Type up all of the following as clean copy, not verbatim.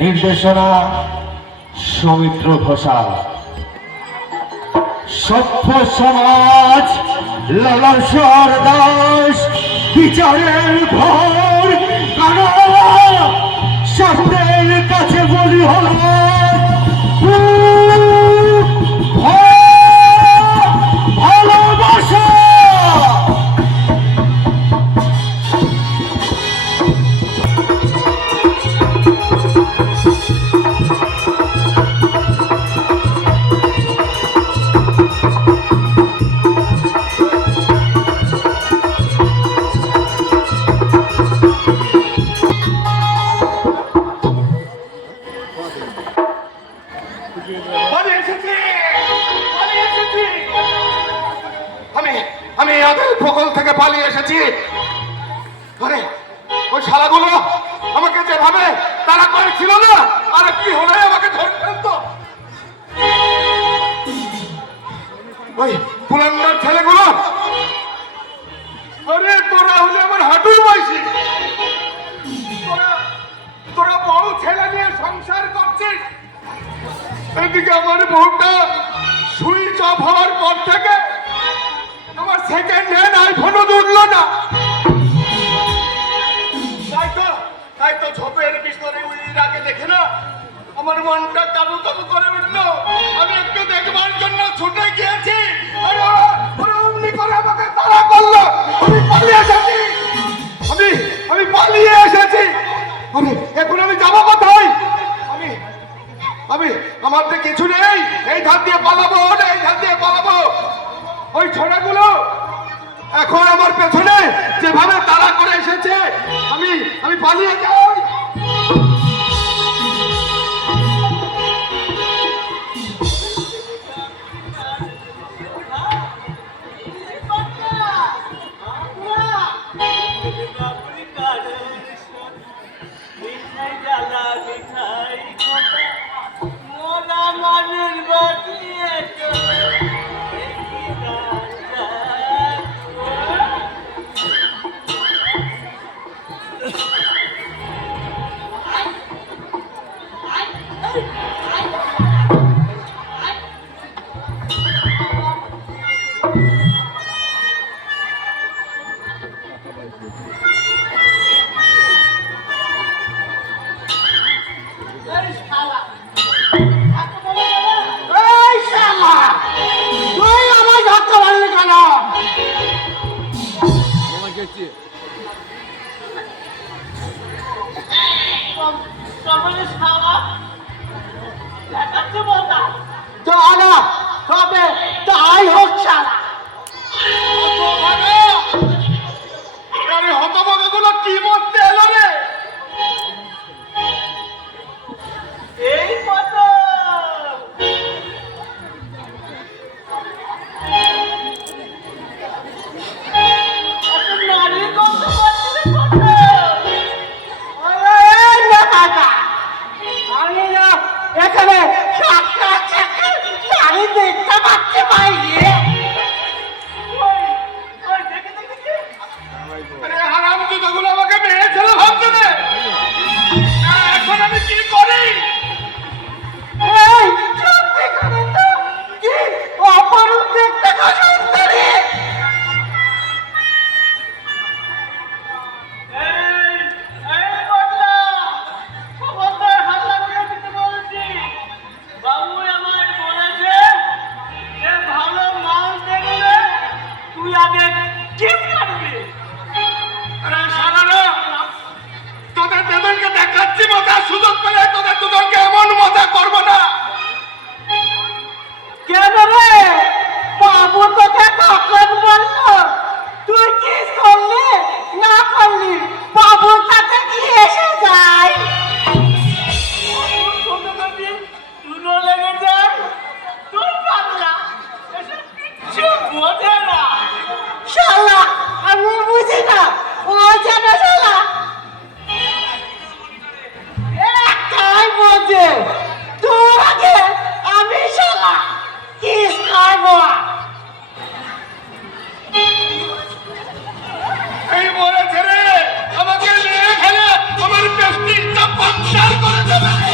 নির্দেশনা সৌমিত্র ঘোষাল। সভ্য সমাজ লালসর দাস বিচারের ঘর কানা শাস্ত্রের কাছে বলি হল ভালোবাসা। আমি প্রকল থেকে পালিয়ে এসেছি। আরে ওই শালাগুলো আমাকে যেভাবে তারা করেছিল না, আর কি হলে আমাকে ধরে ফেলতো। ওই পুলান্দার ছেলেগুলো, আরে তোরা হলে আমার হাঁটুর বয়সী, তোরা বড় ছেলে নিয়ে সংসার করছিস। এদিকে আমার বউটা সুইচ অফ হওয়ার পর থেকে আমার সেকেন্ড হ্যান্ড আইফোনও উঠলো না। তাই তো ঝোপের পিছনে উড়ির আগে দেখে না আমার মনটা কাবু কাবু করে উঠলো। আমি একটু দেখবার জন্য ছুটে গিয়েছি, আর ওরা অমনি করে আমাকে তাড়া করলো। আমি পালিয়ে এসেছি, আমি পালিয়ে এসেছি। আরে এখন আমি যাবো কোথায়? আমি আমার তো কিছু নেই। এই ধার দিয়ে পালাবো না, এই ধার দিয়ে পালাবো। ওই ছোড়াগুলো এখন আমার পেছনে যেভাবে তাড়া করে এসেছে, আমি পালিয়ে যাই। তবে তাই হচ্ছে না। হতভাগাগুলো কি বলতে এলো রে? এই কত নারীর গন্ধ আমি না এখানে আমি দেখতে পাচ্ছি বাইরে। হারামজাদাগুলো আমাকে মেরেছিল ভাবছে না। এখন আমি কি করি? অপরূপ দেখতে সুন্দরী। তোদের দুজনকে দেখাচ্ছি মজা, সুযোগ পেলে তোদের দুজনকে এমন মজা করবো না। কেন রে বাবু তোকে কখন বললো? তুই কি করলি না করলি বাবুর কাছে কি এসে যায়? তুলো লেগে যায় তোর পাগলা, এসব কিচ্ছু বোঝে না। শালা আমি বুঝি না, ও যেন শালা একটাই বোঝে। তোর আগে আমি শালা কিস খাবো। এই মরে ছেড়ে আমাকে নিয়ে খেলে আমার পেস্টিজটা পাঞ্চার করে দেবে।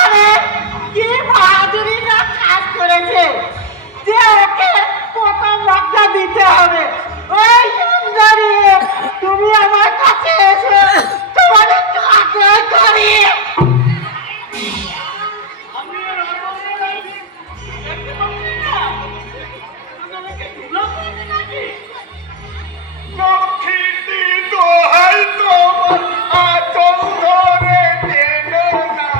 আরে কি বাহাদুরি না কাজ করেছে যে ওকে প্রথম মক্কা দিতে হবে। ওই সুন্দরী, তুমি আমার কাছে এসে তোমার একটু আগ্রহ করি। লক্ষ্মীটি দোহাই তোমার আচল ধরে টেনো না,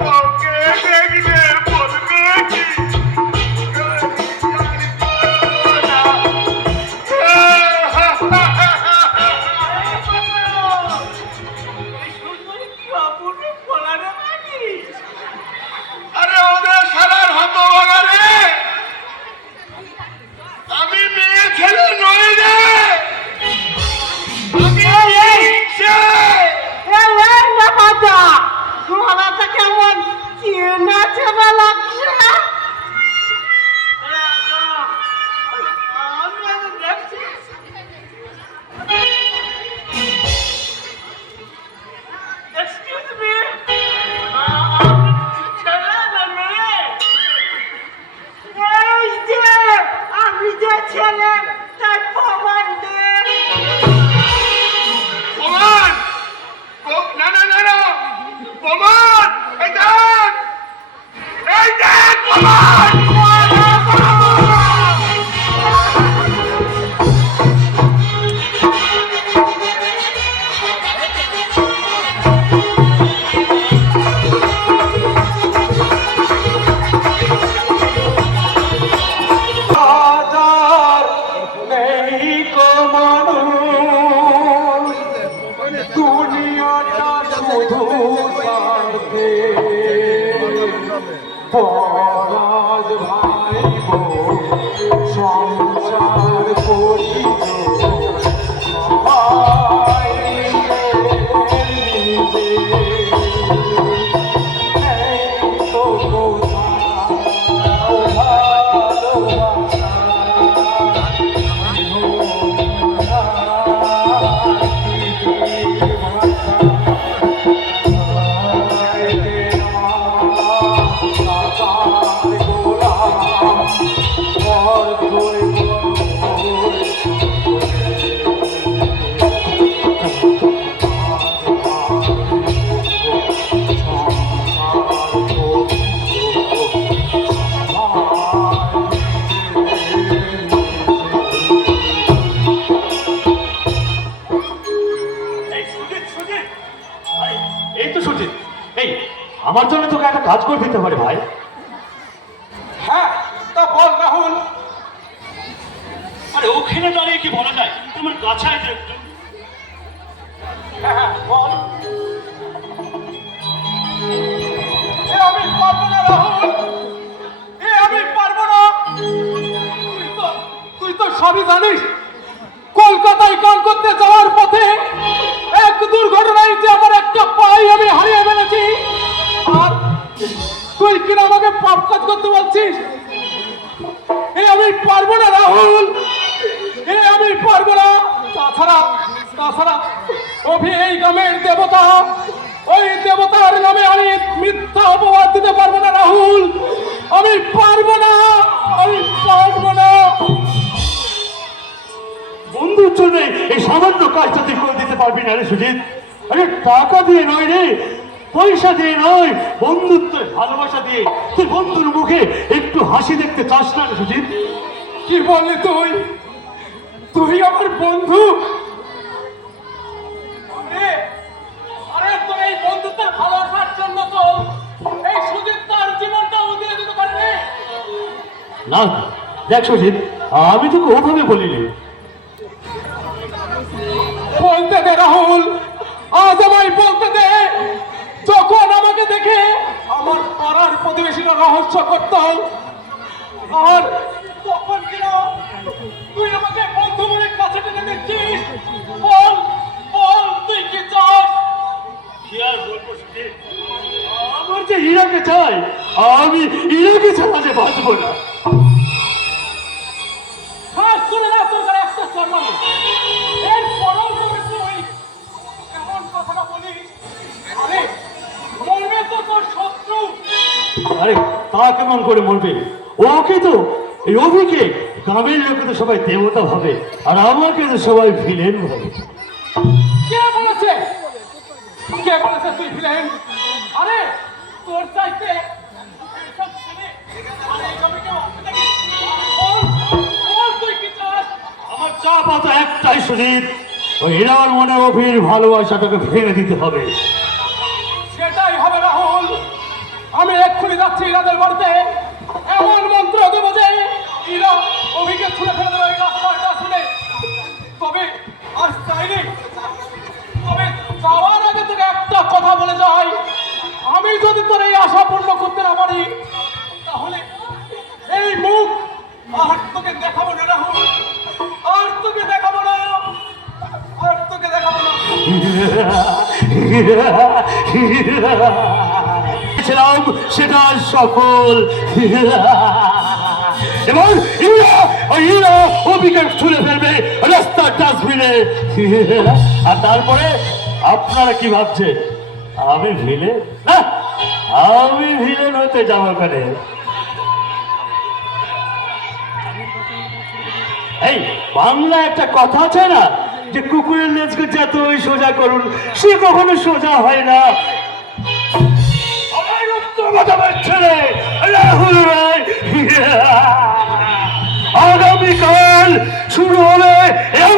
তোকে দেখলে বলবে কি না। আরে ওদের সারার হতো বাগানে আমি মেয়ে ছেলে নই রে, গলাটা কেমন চেনা চেনা লাগছে। Excuse me, এই যে আমি যে ছেলে তার প্রমাণ দে। প্রমাণ? না না না না, প্রমাণ এই দেখ, এই দেখ প্রমাণ। হাজার নেই কো মানুষ, দুনিয়াটা শুধু স্বার্থে। পরাজ ভাই বোন সংসার করিব সবাই নিজে। এই তো কথা এই তো সুজিত, এই আমার জন্য তোকে একটা কাজ করে দিতে পারে ভাই। হ্যাঁ, তা বল রাহুল। আরে ওখানে দাঁড়িয়ে কি বলা যায়, তোমার কাছে আছে একটু। হ্যাঁ বল। আমি পারবো না রাহুল, আমি পারবো না। তুই তো সবই জানিস, কলকাতায় গান করতে যাওয়ার পথে এক দুর্ঘটনায় যে আমার একটা পাই আমি হারিয়ে ফেলেছি, আর তুই কিনা আমাকে পাপ কাজ করতে বলছিস। আমি পারবো না রাহুল, আমি পারবো না। তাছাড়া অভি এই গ্রামের দেবতা, ওই দেবতার নামে আমি মিথ্যা অপবাদ দিতে পারবো না রাহুল। আমি পারবো না। বন্ধুর জন্য এই সামান্য কাজটা তুই করে দিতে পারবি না রে সুজিত। আরে টাকা দিয়ে নয় রে, পয়সা দিয়ে নয়, বন্ধুত্ব ভালোবাসা দিয়ে তুই বন্ধুর মুখে একটু হাসি দেখতে চাস না রে সুজিত। কি বললি তুই? তুই আমার বন্ধু? আরে তোর এই বন্ধুত্বের ভালোবাসার জন্য তো এই সুজিত তার জীবনটা উদিয়ে দিতে পারবে না দেখ সুজিত, আমি তোকে ওভাবে বলিনি। বলতে দে রাহুল, আজ আমায় বলতে দে। যখন আমাকে দেখে আমার পাড়ার প্রতিবেশীরা রহস্য করত, আর তখন কিনা তুই আমাকে বন্ধু বলে কাছে টেনে দিচ্ছিস। বল তুই কি চাস? কি আর বলবো সুজিত, আমার যে ইরাকে চাই, আমি ইরাকে ছাড়া যে বাঁচবো না। খাস করে না তোর একটা চরম, এর পরেও তুমি তুই এমন কথা কথা বলিস? আরে মরবে তো তোর শত্রু। আরে তা কেমন করে মরবে? ওকে তো এই অভিকে গ্রামের লোকে তো সবাই দেবতা ভাবে, আর আমাকে তো সবাই ভিলেন ভাবে। কে বলেছে? কে বলেছে তুই ভিলেন? আরে তোর চাইতে এসব ছেলে, আরে এই জমিকে অর্থনীতি বল, বল তুই কি চাস? আমার চাপ তো একটাই সুজিত, ওই এরার মনে অভির ভালোবাসাটাকে ভেঙে দিতে হবে। সেটাই হবে রাহুল। আমি এক্ষুনি যাচ্ছি ইরাদের বাড়িতে, এমন মন্ত্র দেবো যে ইরা অভিকে ছুঁড়ে ফেলে দেবে এই রাস্তাটা শুনে। তবে আজ চাইনি, তবে যাওয়ার আগে তোকে একটা কথা বলে যাই, আমি যদি তোর এই আশা পূর্ণ করতে না পারি তাহলে এই মুখ আর তোকে দেখাবো না রাহুল, আর তোকে দেখাবো না, আর তোকে দেখাবো না। ছিলাম সেটা সফল। এবং ইরা অভিকে ছুঁড়ে ফেলবে রাস্তার ডাস্টবিনে। আর তারপরে আপনারা কি ভাবছেন আমি ভিলেন? না, আমি ভিলেন হতে যাবো ওখানে। এই বাংলা একটা কথা আছে না, যে কুকুরের লেজকে যতই সোজা করুন সে কখনো সোজা হয় না। আমার উত্তরমাতাবের ছেলে রাহুল রায় আগামীকাল শুরু হবে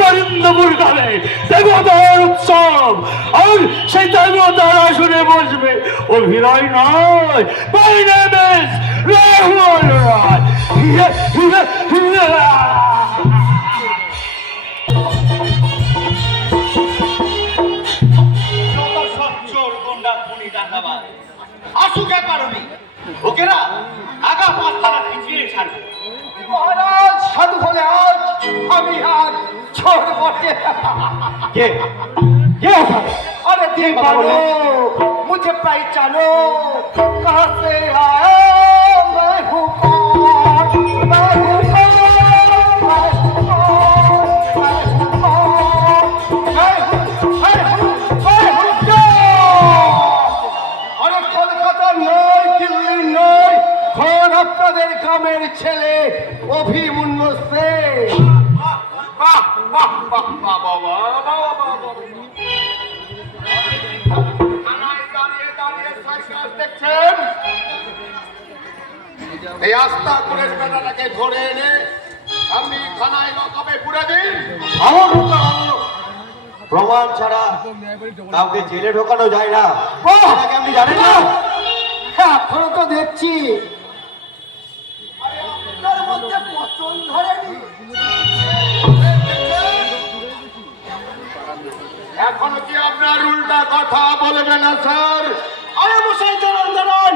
অরিন্দপুর গ্রামে দেবতার উৎসব, আর সেই দেবতার আসনে বসবে অভিনয় নয়, my name is রাহুল রায়। আসুকে পারবি ওকে না আগা পাঁচতলা পিছিয়ে ছাড়বে। মহারাজ সাধু হলে আজ আমি আর ছোট বটে। কে কে अरे दीवानो मुझे पहचानो कहाँ से आया मैं हूँ कौन, मैं हूँ कौन, मैं हूँ कौन, मैं हूँ कौन, मैं हूँ कौन। अरे কলকাতা নয়, দিল্লি নয়, ঘর আপনাদের গ্রামের ছেলে অভিমন্যু সেন। বাহ বাহ বাহ বাহ বাবা বাবা থানায় দাঁড়িয়ে দাঁড়িয়ে সার্কাস দেখছেন? এই আস্থা করে বেটাটাকে ধরে এনে আপনি থানায় লকাপে পুরে দিন। আমার প্রমাণ ছাড়া কাউকে জেলে ঢোকানো যায় না, এটাকে আপনি জানেন না? এখনো তো দেখছি আরে আপনার মধ্যে পচন ধরেনি। এখনো কি আপনার উল্টা কথা বলবে না স্যার? আরে মশাই দাঁড়ান দাঁড়ান,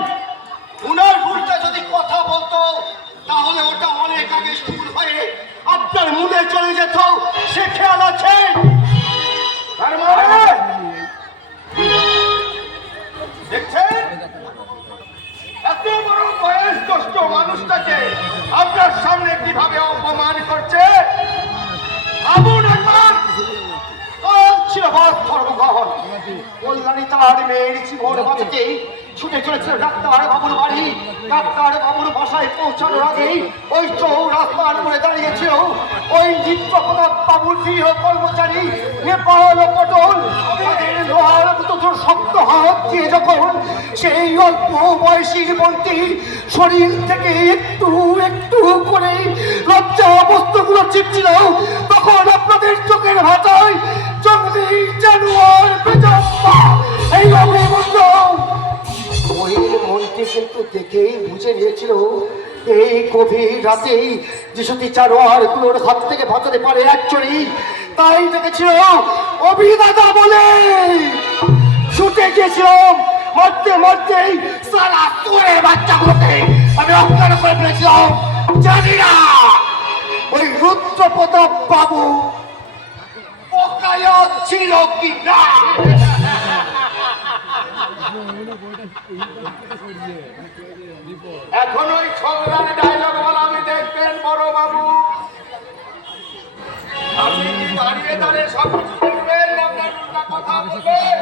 উনার উল্টা যদি কথা বলতো তাহলে ওটা অনেক আগে শুরু হয়ে আপনার মনে চলে যেত, সে খেয়াল আছে? তার মানে দেখছেন এত বড় বয়স্ক মানুষটাকে আপনার সামনে কিভাবে অপমান করছে? আবুন একবার কাল ছিল বড় ধর্মগ্রহণ, কল্যাণী তার মেয়ের জীবন বাঁচাতে ছুটে চলেছিল ডাক্তার বাবুর বাড়ি। ডাক্তার বাবুর বাসায় পৌঁছানোর আগেই ওই চৌরাস্তার মোড়ে দাঁড়িয়েছিল ওই নিত্যপ্রতাপ বাবুর গৃহ কর্মচারী নেপাল ও পটল। তাদের লোহার মতো শক্ত হাত দিয়ে যখন সেই অল্প বয়সী মন্ত্রীর শরীর থেকে একটু একটু করে লজ্জা বস্তুগুলো চিপছিল, তখন আপনাদের চোখের ভাষায় জঙ্গলি জানোয়ার বেজম্মা এই অভিমন্যু ওই মন্ত্রী কিন্তু দেখেই বুঝে নিয়েছিল এই গভীর রাতেই যে সত্যি জানোয়ারগুলোর হাত থেকে বাঁচাতে পারে একজনই, তাই দেখেছিল অভিদাতা বলে ছুটে গিয়েছিলাম। মরতে মরতেই সারা তোরে বাচ্চাগুলোকে আমি অজ্ঞান করে ফেলেছিলাম। জানি না ওই রুদ্র প্রতাপ বাবু পোকায় ছিল কি না। এখন ওই ছোকরার ডায়লগ বলা আমি দেখবেন বড় বাবু। আপনি কি দাঁড়িয়ে দাঁড়িয়ে সব কিছু দেখবেন, আপনার উল্টা কথা বলবেন?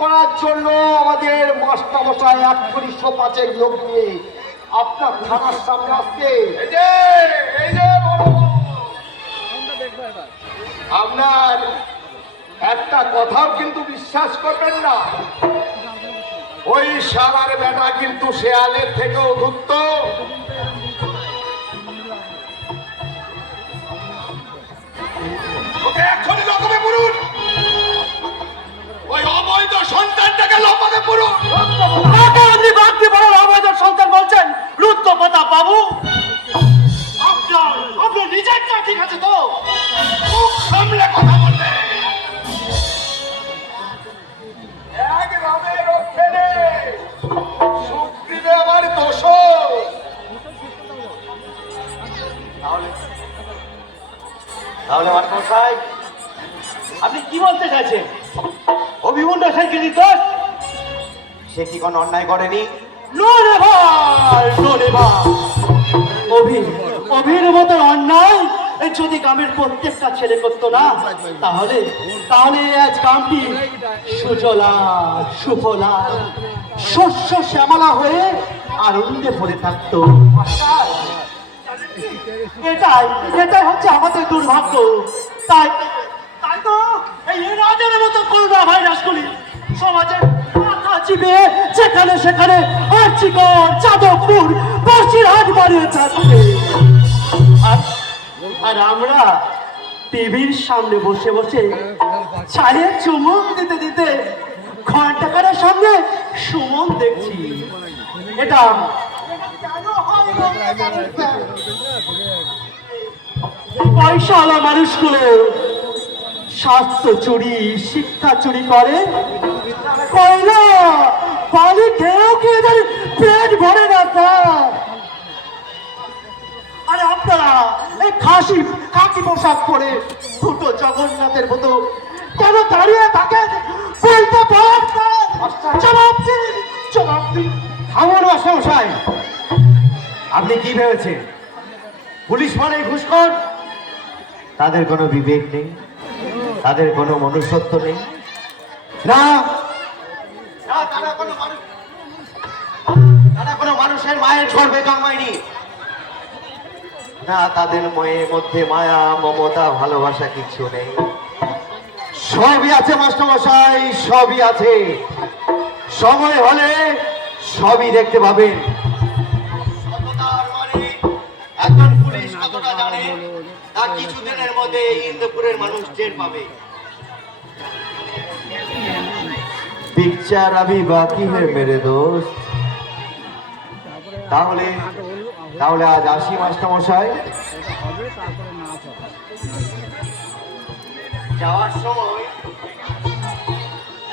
করার জন্য আমাদের মাস্টারমশাই 1/5 লোক নিয়ে আপনার থানার সামনে আসছে। আপনার একটা কথাও কিন্তু বিশ্বাস করবেন না, ওই শালার বেটা কিন্তু শেয়ালের থেকেও ধূর্ত। ওকে এক্ষুনি লকআপে পুরুন, ওই অবৈধ সন্তানটাকে লকআপে পুরুন। আপনি বাড়তি বড় অবৈধ সন্তান বলছেন রুদ্র প্রতাপ বাবু? আপনার নিজেরটা ঠিক আছে তো? মুখ সামলে কথা বললে এক রামে রক্ষে নেই, সুগ্রীবে আমার দোষ। তাহলে মাস্টারমশাই আপনি কি বলতে চাইছেন? অভিমন্যু সেনকে নির্দোষ? সে কি কোনো অন্যায় করেনি? নরে ভাই, নরে ভাই। অভির মতো অন্যায় যদি গ্রামের প্রত্যেকটা ছেলে করতো না, তাহলে আজ গ্রামটি সুজলা সুফলা শস্য শ্যামলা হয়ে আনন্দে ভরে থাকতো। এটাই হচ্ছে আমাদের দুর্ভাগ্য। তাই তো এই রাজের মতো করোনা ভাইরাসগুলি সমাজের মাথা চিপে যেখানে সেখানে আর্চিকর, যাদবপুর, বসিরহাট বাড়িয়ে যাচ্ছে। আর আমরা টিভির সামনে বসে বসে চায়ের চুমুক দিতে দিতে ঘন্টাখানের সামনে সুমন দেখছি। এটা কেন হয় পয়সাওয়ালা মানুষগুলো স্বাস্থ্য চুরি, শিক্ষা চুরি করে, কয়লা পানি খেয়েও খেয়ে এদের পেট ভরে না স্যার। আরে আপনারা এই খাকি পোশাক পরে দুটো জগন্নাথের মতো কেন দাঁড়িয়ে থাকেন? বলতে পারেন জবাব দিন। থামুন মাস্টারমশাই, আপনি কি ভেবেছেন পুলিশ মানে ঘুষখোর? তাদের কোনো বিবেক নেই, তাদের কোনো মনুষ্যত্ব নেই। না, তারা কোনো মানুষের মায়ের গর্ভে জন্মায়নি। না, তাদের মধ্যে মায়া, মমতা, ভালোবাসা কিছু নেই। সবই আছে মাস্টারমশাই, সবই আছে। সময় হলে সবই দেখতে পাবেন। এখন পুলিশ কতটা জানে তা কিছুদিনের মধ্যে ইন্দুপুরের মানুষ টের পাবে। পিকচার अभी बाकी है मेरे दोस्त। তাহলে আজ আসি মাস্টারমশাই। যাওয়ার সময়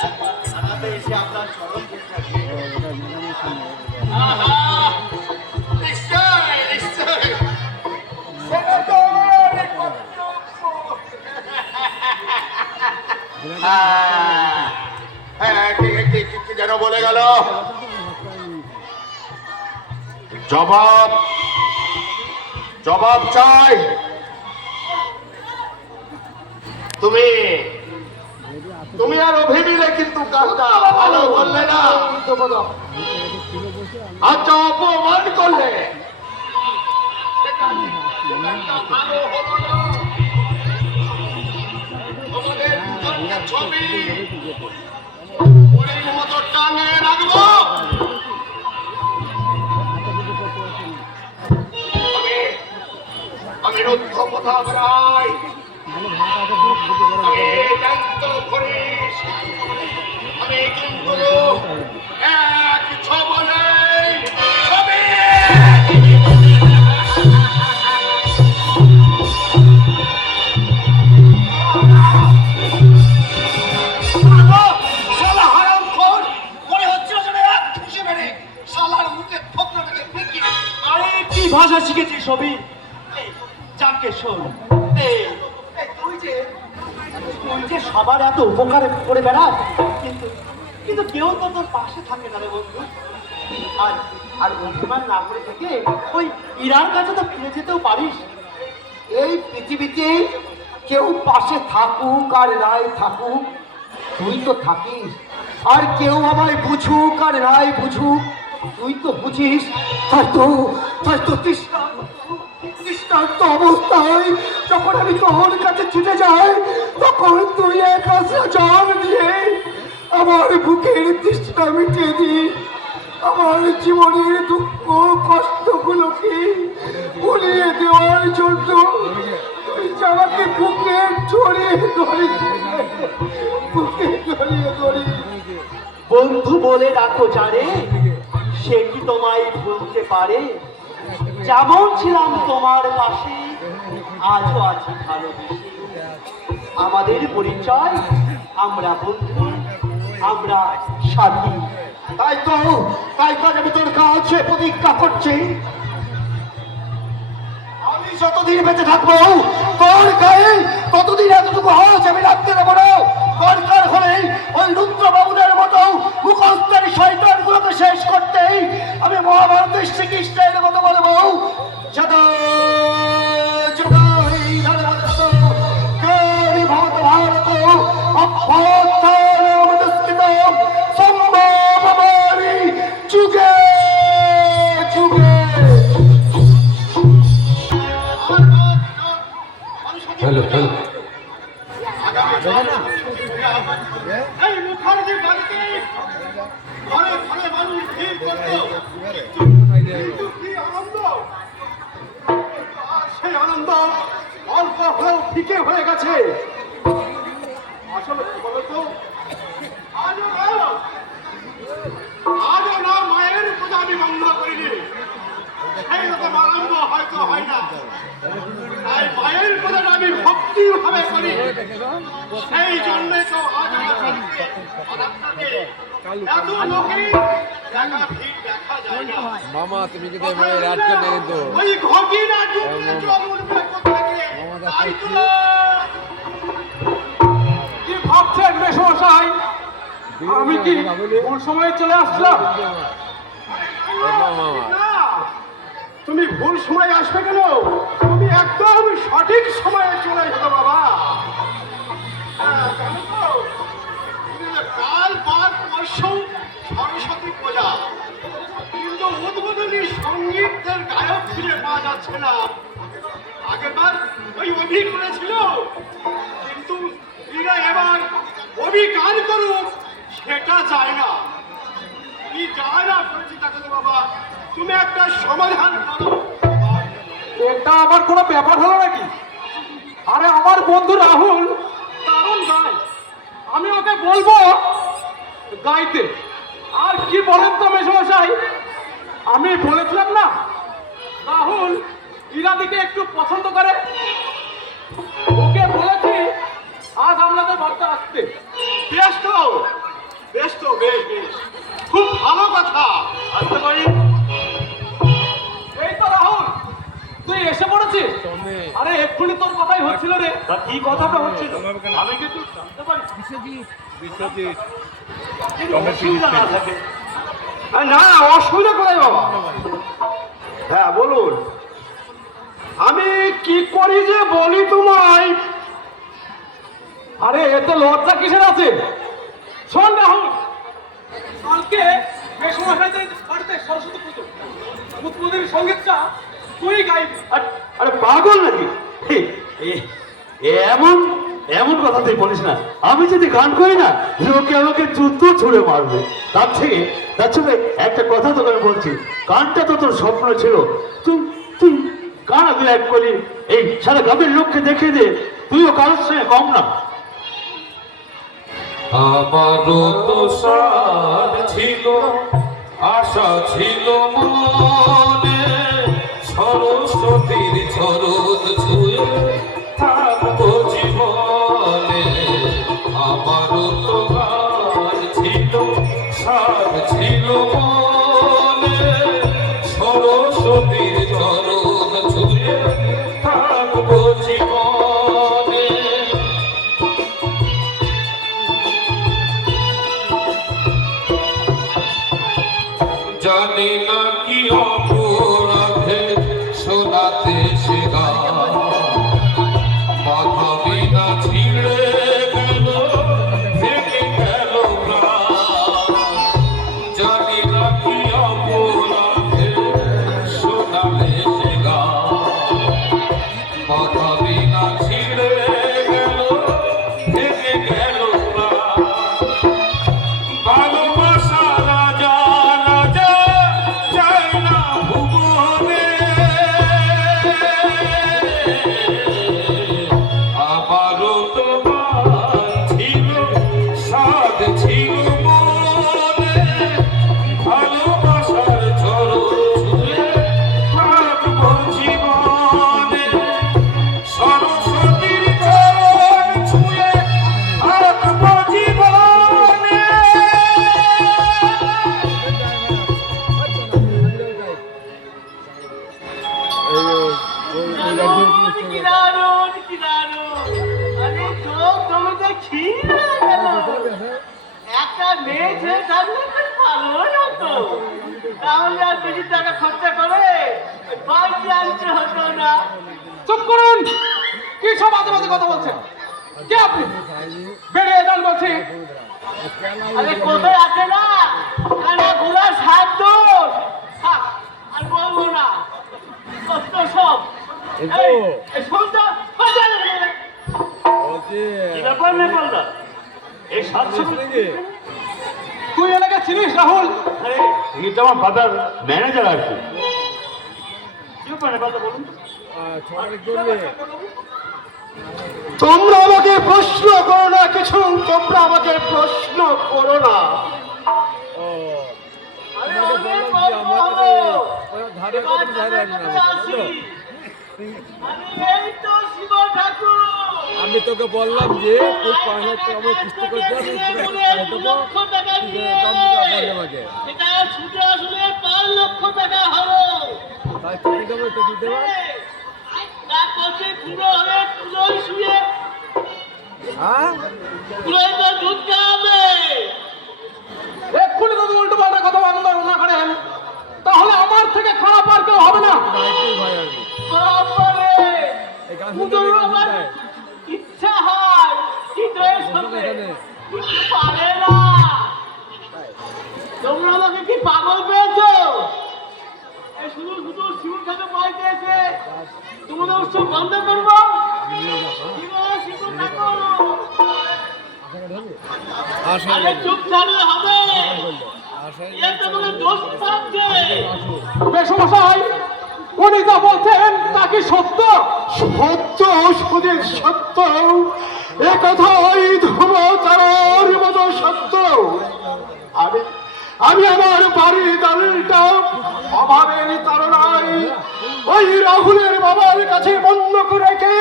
একবার থানাতে এসে আপনার চরণ ধরে থাকি। নিশ্চয় নিশ্চয়, সেটা তো আমার কি যেন বলে গেল, জবাব চাই। তুমি আর অভিমিলে কিন্তু কাজটা ভালো করলে না, আচ্ছা অপমান করলে, ভালো হলো না। তোমাদের দুজনকে ছবি ওর মতো টাঙে রাখবো। আমি রুদ্ধ প্রতাপ রায়, আমি কিন্তু এক ছবলে ছবি। শালা হারামখোর, মনে হচ্ছিল যেন এক খুশি মেরে শালার মুখে থোপড়া মেরে ফেঁকি। আরে কি ভাষা শিখেছিস সবই? যাকে শোন, তুই যে সবার এত উপকার করে বেড়াস, কিন্তু কেউ তো তোর পাশে থাকে না রে বন্ধু। আর অভিমান না করে থেকে ওই ইরার কাছে তো ফিরে যেতেও পারিস। এই পৃথিবীতে কেউ পাশে থাকুক আর নাই থাকুক, তুই তো থাকিস। আর কেউ আমায় বুঝুক আর নাই বুঝুক, তুই তো বুঝিস। তাই তো তৃষ্ণান্ত অবস্থায় যখন আমি তোর কাছে ছুটে যাই, তখন তুই এক আশা জল দিয়ে আমার বুকের তৃষ্ণা মিটিয়ে দিস। আমার জীবনের দুঃখ কষ্টগুলোকে ভুলিয়ে দেওয়ার জন্য তুই আমাকে বুকে জড়িয়ে ধরি, বন্ধু বলে ডাকো জানে, সে কি তোমায় ভুলতে পারে? যেমন ছিলাম তোমার পাশে, আজও আছি ভালোবেসে। আমাদের পরিচয়, আমরা বন্ধু, আমরা সাথী। তাই তো আমি তোর কাছে প্রতিজ্ঞা করছি, আমি যতদিন বেঁচে থাকবো তোর গায়ে ততদিন এতটুকু হজ আমি রাখতে দেবো না। দরকার হলে ওই রুদ্রবাবুদের মতো মুখস্থানী শয়তান গুলোকে শেষ করতেই আমি মহাভারতের শ্রীকৃষ্ণের মতো বলবো, যত যুগাই ধর্মস্ত কেবি ভবত ভারত অভ্যুত্থানমুদস্থিত সম্ভবমামি যুগে যুগে। এই মুখার্জির বাড়িতে ঘরে ঘরে মানুষ ভিড় করতো, কিন্তু কি আনন্দ! আর সেই আনন্দ অল্প হলেও ফিকে হয়ে গেছে। আসলে কি বলতো, আজও না মায়ের পূজা আমি বন্ধ করিনি, সেই রকম আনন্দ হয়তো হয় না। তাই মায়ের পূজাটা আমি ভক্তি ভাবে করি, সেই জন্যে তো আজ আমার বাড়িতে আপনাকে এত লোকের দেখা ভিড় দেখা যায় না। মামা তুমি কিন্তু এভাবে রাত করলে কিন্তু ওই ঘটি না ডুবলে জল উঠবে কোথায়? তাই তো কি ভাবছেন মেশমশাই? আমি কি ভুল সময়ে চলে আসলাম? মামা না, তুমি ভুল সময় আসবে কেন? তুমি একদম সঠিক সময়ে চলে এসো বাবা। হ্যাঁ, জানো তো, কাল বাদ পরশু সরস্বতী পূজা, কিন্তু উদ্বোধনী সঙ্গীতদের গায়ক ফিরে পাওয়া যাচ্ছে না। আগেরবার ওই অভি করেছিল, কিন্তু এরা এবার অভি গান করুক সেটা চায় না। কি যায় না করেছি তাকে তো বাবা, তুমি একটা সমাধান করো। এটা আবার কোনো ব্যাপার হলো নাকি? আরে আমার বন্ধু রাহুল দারুণ গায়, আমি ওকে বলবো গাইতে। আর কি বলেন তো মেশমশাই, আমি বলেছিলাম না রাহুল ইরাদিকে একটু পছন্দ করে, ওকে বলেছি আজ আপনাদের বাড়িতে আসতে। বেশ তো, বেশ তো, বেশ বেশ, খুব ভালো কথা। আসতে পারি? এই তো রাহুল, তুই এসে পড়েছিস। আরে এক্ষুনি তোর কথাই হচ্ছিল রে। তা কি কথাটা হচ্ছিল আমি কিন্তু জানতে পারি? যদি অসুবিধা না থাকে। না, অসুবিধা কোথায় বাবা? হ্যাঁ বলুন, আমি কি করি যে বলি তোমায়। আরে এত লজ্জা কিসের আছে? শোন রাহুল, কালকে মেশমশাইদের বাড়িতে সরস্বতী পুজো, উদ্বোধনী সঙ্গীতটা তুই গাইবি। আরে পাগল নাকি? এমন এমন কথা তুই বলিস না। আমি যদি গান করি না, লোকে আমাকে জুতো ছুঁড়ে মারবে। তার থেকে একটা কথা তোকে আমি বলছি, গানটা তো তোর স্বপ্ন ছিল, তুই তুই গান আগে এক করলি, এই সারা গ্রামের লোককে দেখে দে, তুইও কারোর সঙ্গে কম না। আমারও তো সার ছিল, আশা ছিল মনে, সরস্বতীর চরণ ছুঁয়ে থাকবো জীবনে। আমারও তো গান ছিল, সার ছিল মনে, সরস্বতীর চরণ ছুঁয়ে থাকবো জীবনে। জানি না কি অপরাধে শোনাতে সে গান, মাথা বিনা ছিঁড়ে গেল, ভেঙে গেল প্রাণ। কি দারুণ কি দারুণ আরে চোখ জমিতে খিরে গেল একটা মেয়ে ছেলে থাকলে বেশ ভালোই হতো তাহলে আর বেশি টাকা খরচা করে বাইকে আনতে হতো না চুপ করুন, কি সব আজে বাজে কথা বলছেন? কে আপনি? বেরিয়ে যান বলছি। আরে কোথায় আছে না কানা ঘোড়া সাত দোষ আর বলবো না কষ্ট সব এই শুনটা কি ব্যাপার নেপালদা? এই 700 তুই এলাকা চিনিস রাহুল? আরে এটা আমার ফাদার ম্যানেজার আর কি। কি ব্যাপার নেপালদা বলুন তো? তোমরা আমাকে প্রশ্ন করো না কিছু, তোমরা আমাকে প্রশ্ন করো না। আরে অনেক গল্প হলো এবার কাছে আসি আরে এই তো শিব ঠাকুর আমি তোকে বললাম যে তুই 5 লাখ টাকা আমার কিস্তি করতে আমাকে এটা ছুটে আসলে 5 লক্ষ টাকা হলো তাই তুই দেবো তো তুই দেবো তারপরে পুরো হলে তুলোই শুয়ে হ্যাঁ তুলোই তো দুধ খাবে এক্ষুনি যদি উল্টো পাল্টা কথা বন্ধ না করেন তাহলে আমার থেকে খারাপ আর কেউ হবে না। ভাই আমি বাবারে এই গান পুজোর শুনতে আমার চাই ইচ্ছা হয় কিন্তু এই শুনতে এখানে কিছু পারে না তোমরা আমাকে কি পাগল পেয়েছো এই শুধু শুধু শিবুর সাথে পাইতে এসে তোমাদের উৎসব বন্ধ করবো কি বলো শিবুর ঠাকুর আরে চুপ থাকলে হবে এটা তোমাদের দোষ পাচ্ছে বেশমশাই, উনি যা বলছেন তা কি সত্য? সত্য সুদের সত্য, একথা ওই ধ্রুবতারার মতো সত্য। আমি আমার বাড়ির দালিলটা অভাবের তাড়নায় ওই রাহুলের বাবার কাছে বন্ধ করে রেখে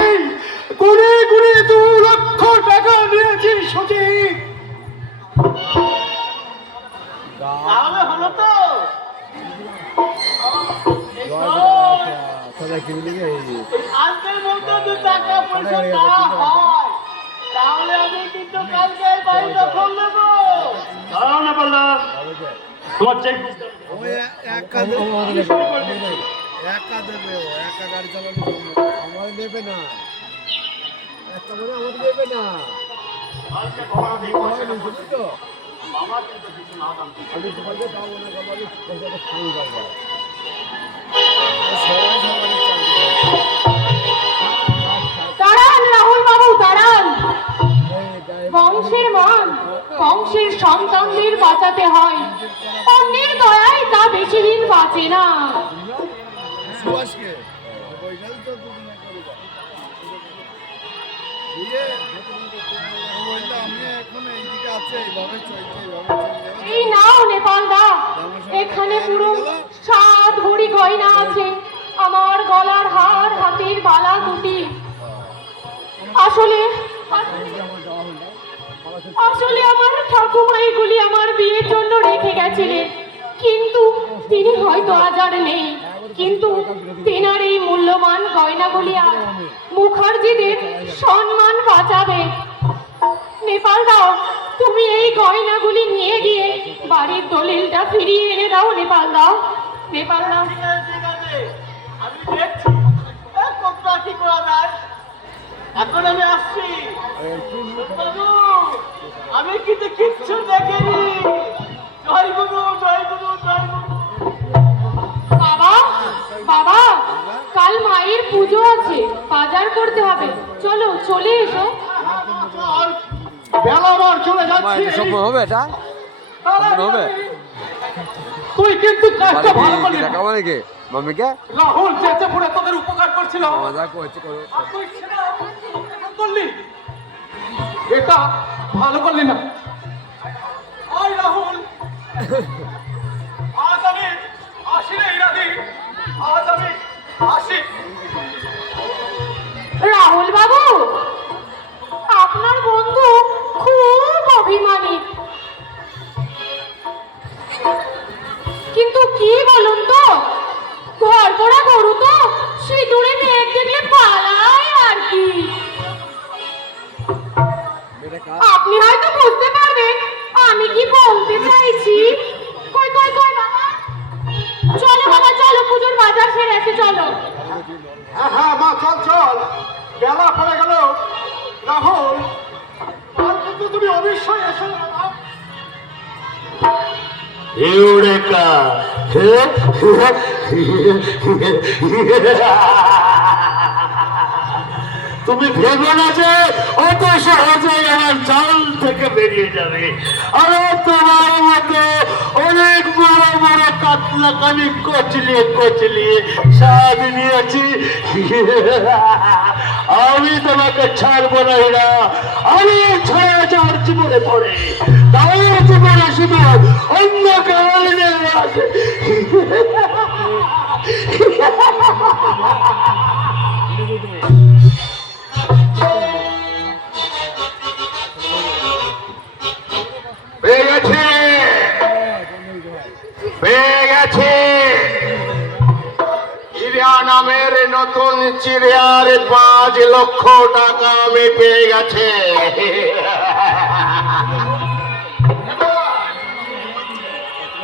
গুনে গুনে 2 লক্ষ টাকা নিয়েছি সচিব। তাহলে হলো তো এই শোন, সবাই কিনে নিবে আজকের মধ্যে যদি টাকা পয়সা না হয় তাহলে আমি কিন্তু কালকে বাড়ি দখল নেবো দাঁড়াও নেপালদা, তোমার চেক ওই একা দেবে একা দেবে একা গাড়ি চালানো আমার নেবে না একটা করে আমার নেবে না বুঝলি তো আমি তোমাকে পাবো না বাবাকে পয়সাটা খাই পাবো সবাই সবাই দাঁড়ান রাহুল বাবু, দাঁড়ান। বংশের মান, বংশের সন্তানদের বাঁচাতে হয়, অন্যের দয়ায় তা বেশি দিন বাঁচে না। সুভাষকে পয়সাই তো দুদিন দিয়ে আমি এখন এইদিকে আছে এইভাবে চলছে এই নাও নেপাল দা, এখানে পুরো 7 ভরি গয়না আছে, আমার গলার হার, হাতের বালা দুটি। আসলে আমার ঠাকুমা এগুলি আমার বিয়ের জন্য রেখে গেছিলেন, কিন্তু তিনি হয়তো আজ আর নেই। কিন্তু তেনার এই মূল্যবান গয়নাগুলি আজ মুখার্জিদের সম্মান বাঁচাবে। নেপাল দাও, তুমি এই গয়নাগুলি নিয়ে গিয়ে বাড়ির দলিলটা ফিরিয়ে এনে দাও। নেপাল দাও, নেপাল দাও। ঠিক আছে আমি দেখছি কতটা কি করা যায় এখন আমি আসছি বাবু আমি কিন্তু কিচ্ছু দেখিনি জয় গুরু জয় গুরু জয় গুরু বাবা, বাবা, কাল মায়ের পুজো আছে, বাজার করতে হবে, চলো চলে এসো। বেলা আমার চলে যাচ্ছে। সম্ভব হবে এটা সম্ভব হবে তুই কিন্তু কাজটা ভালো করলি না। টাকা মানে কে মামিকে রাহুল চেঁচে পড়ে তোদের উপকার করছিল, মজা করছে করো আর তুই সেটা করলি, এটা ভালো করলি না। ওই রাহুল, আজ আমি আসি রে ইরাদি, আজ আমি আসি। রাহুল বাবু, আপনার বন্ধু খুব অভিমানী, কিন্তু কি বলুন তো, ঘর পোড়া গরু তো সিঁদুরে মেঘ দেখলে পালা চলো। হ্যাঁ হ্যাঁ মা, চল চল, বেলা পড়ে গেল। রাহুল, আর কিন্তু তুমি অবশ্যই এসো না। ইউরেকা তুমি ভেবো না যে অত সহজে আমার জাল থেকে বেরিয়ে যাবে। আরে তোমার মতো অনেক বড় বড় কাতলা কানি কচলিয়ে কচলিয়ে স্বাদ নিয়েছি। আমি তোমাকে ছাড়বো না এরা, আমি ছাড়া যাওয়ার জীবনে পড়ে তাই জীবনে শুধু অন্য কারণে আছে। পেয়ে গেছে, পেয়ে গেছে। চিড়িয়া নামের নতুন চিড়িয়ার 5 লক্ষ টাকা আমি পেয়ে গেছে।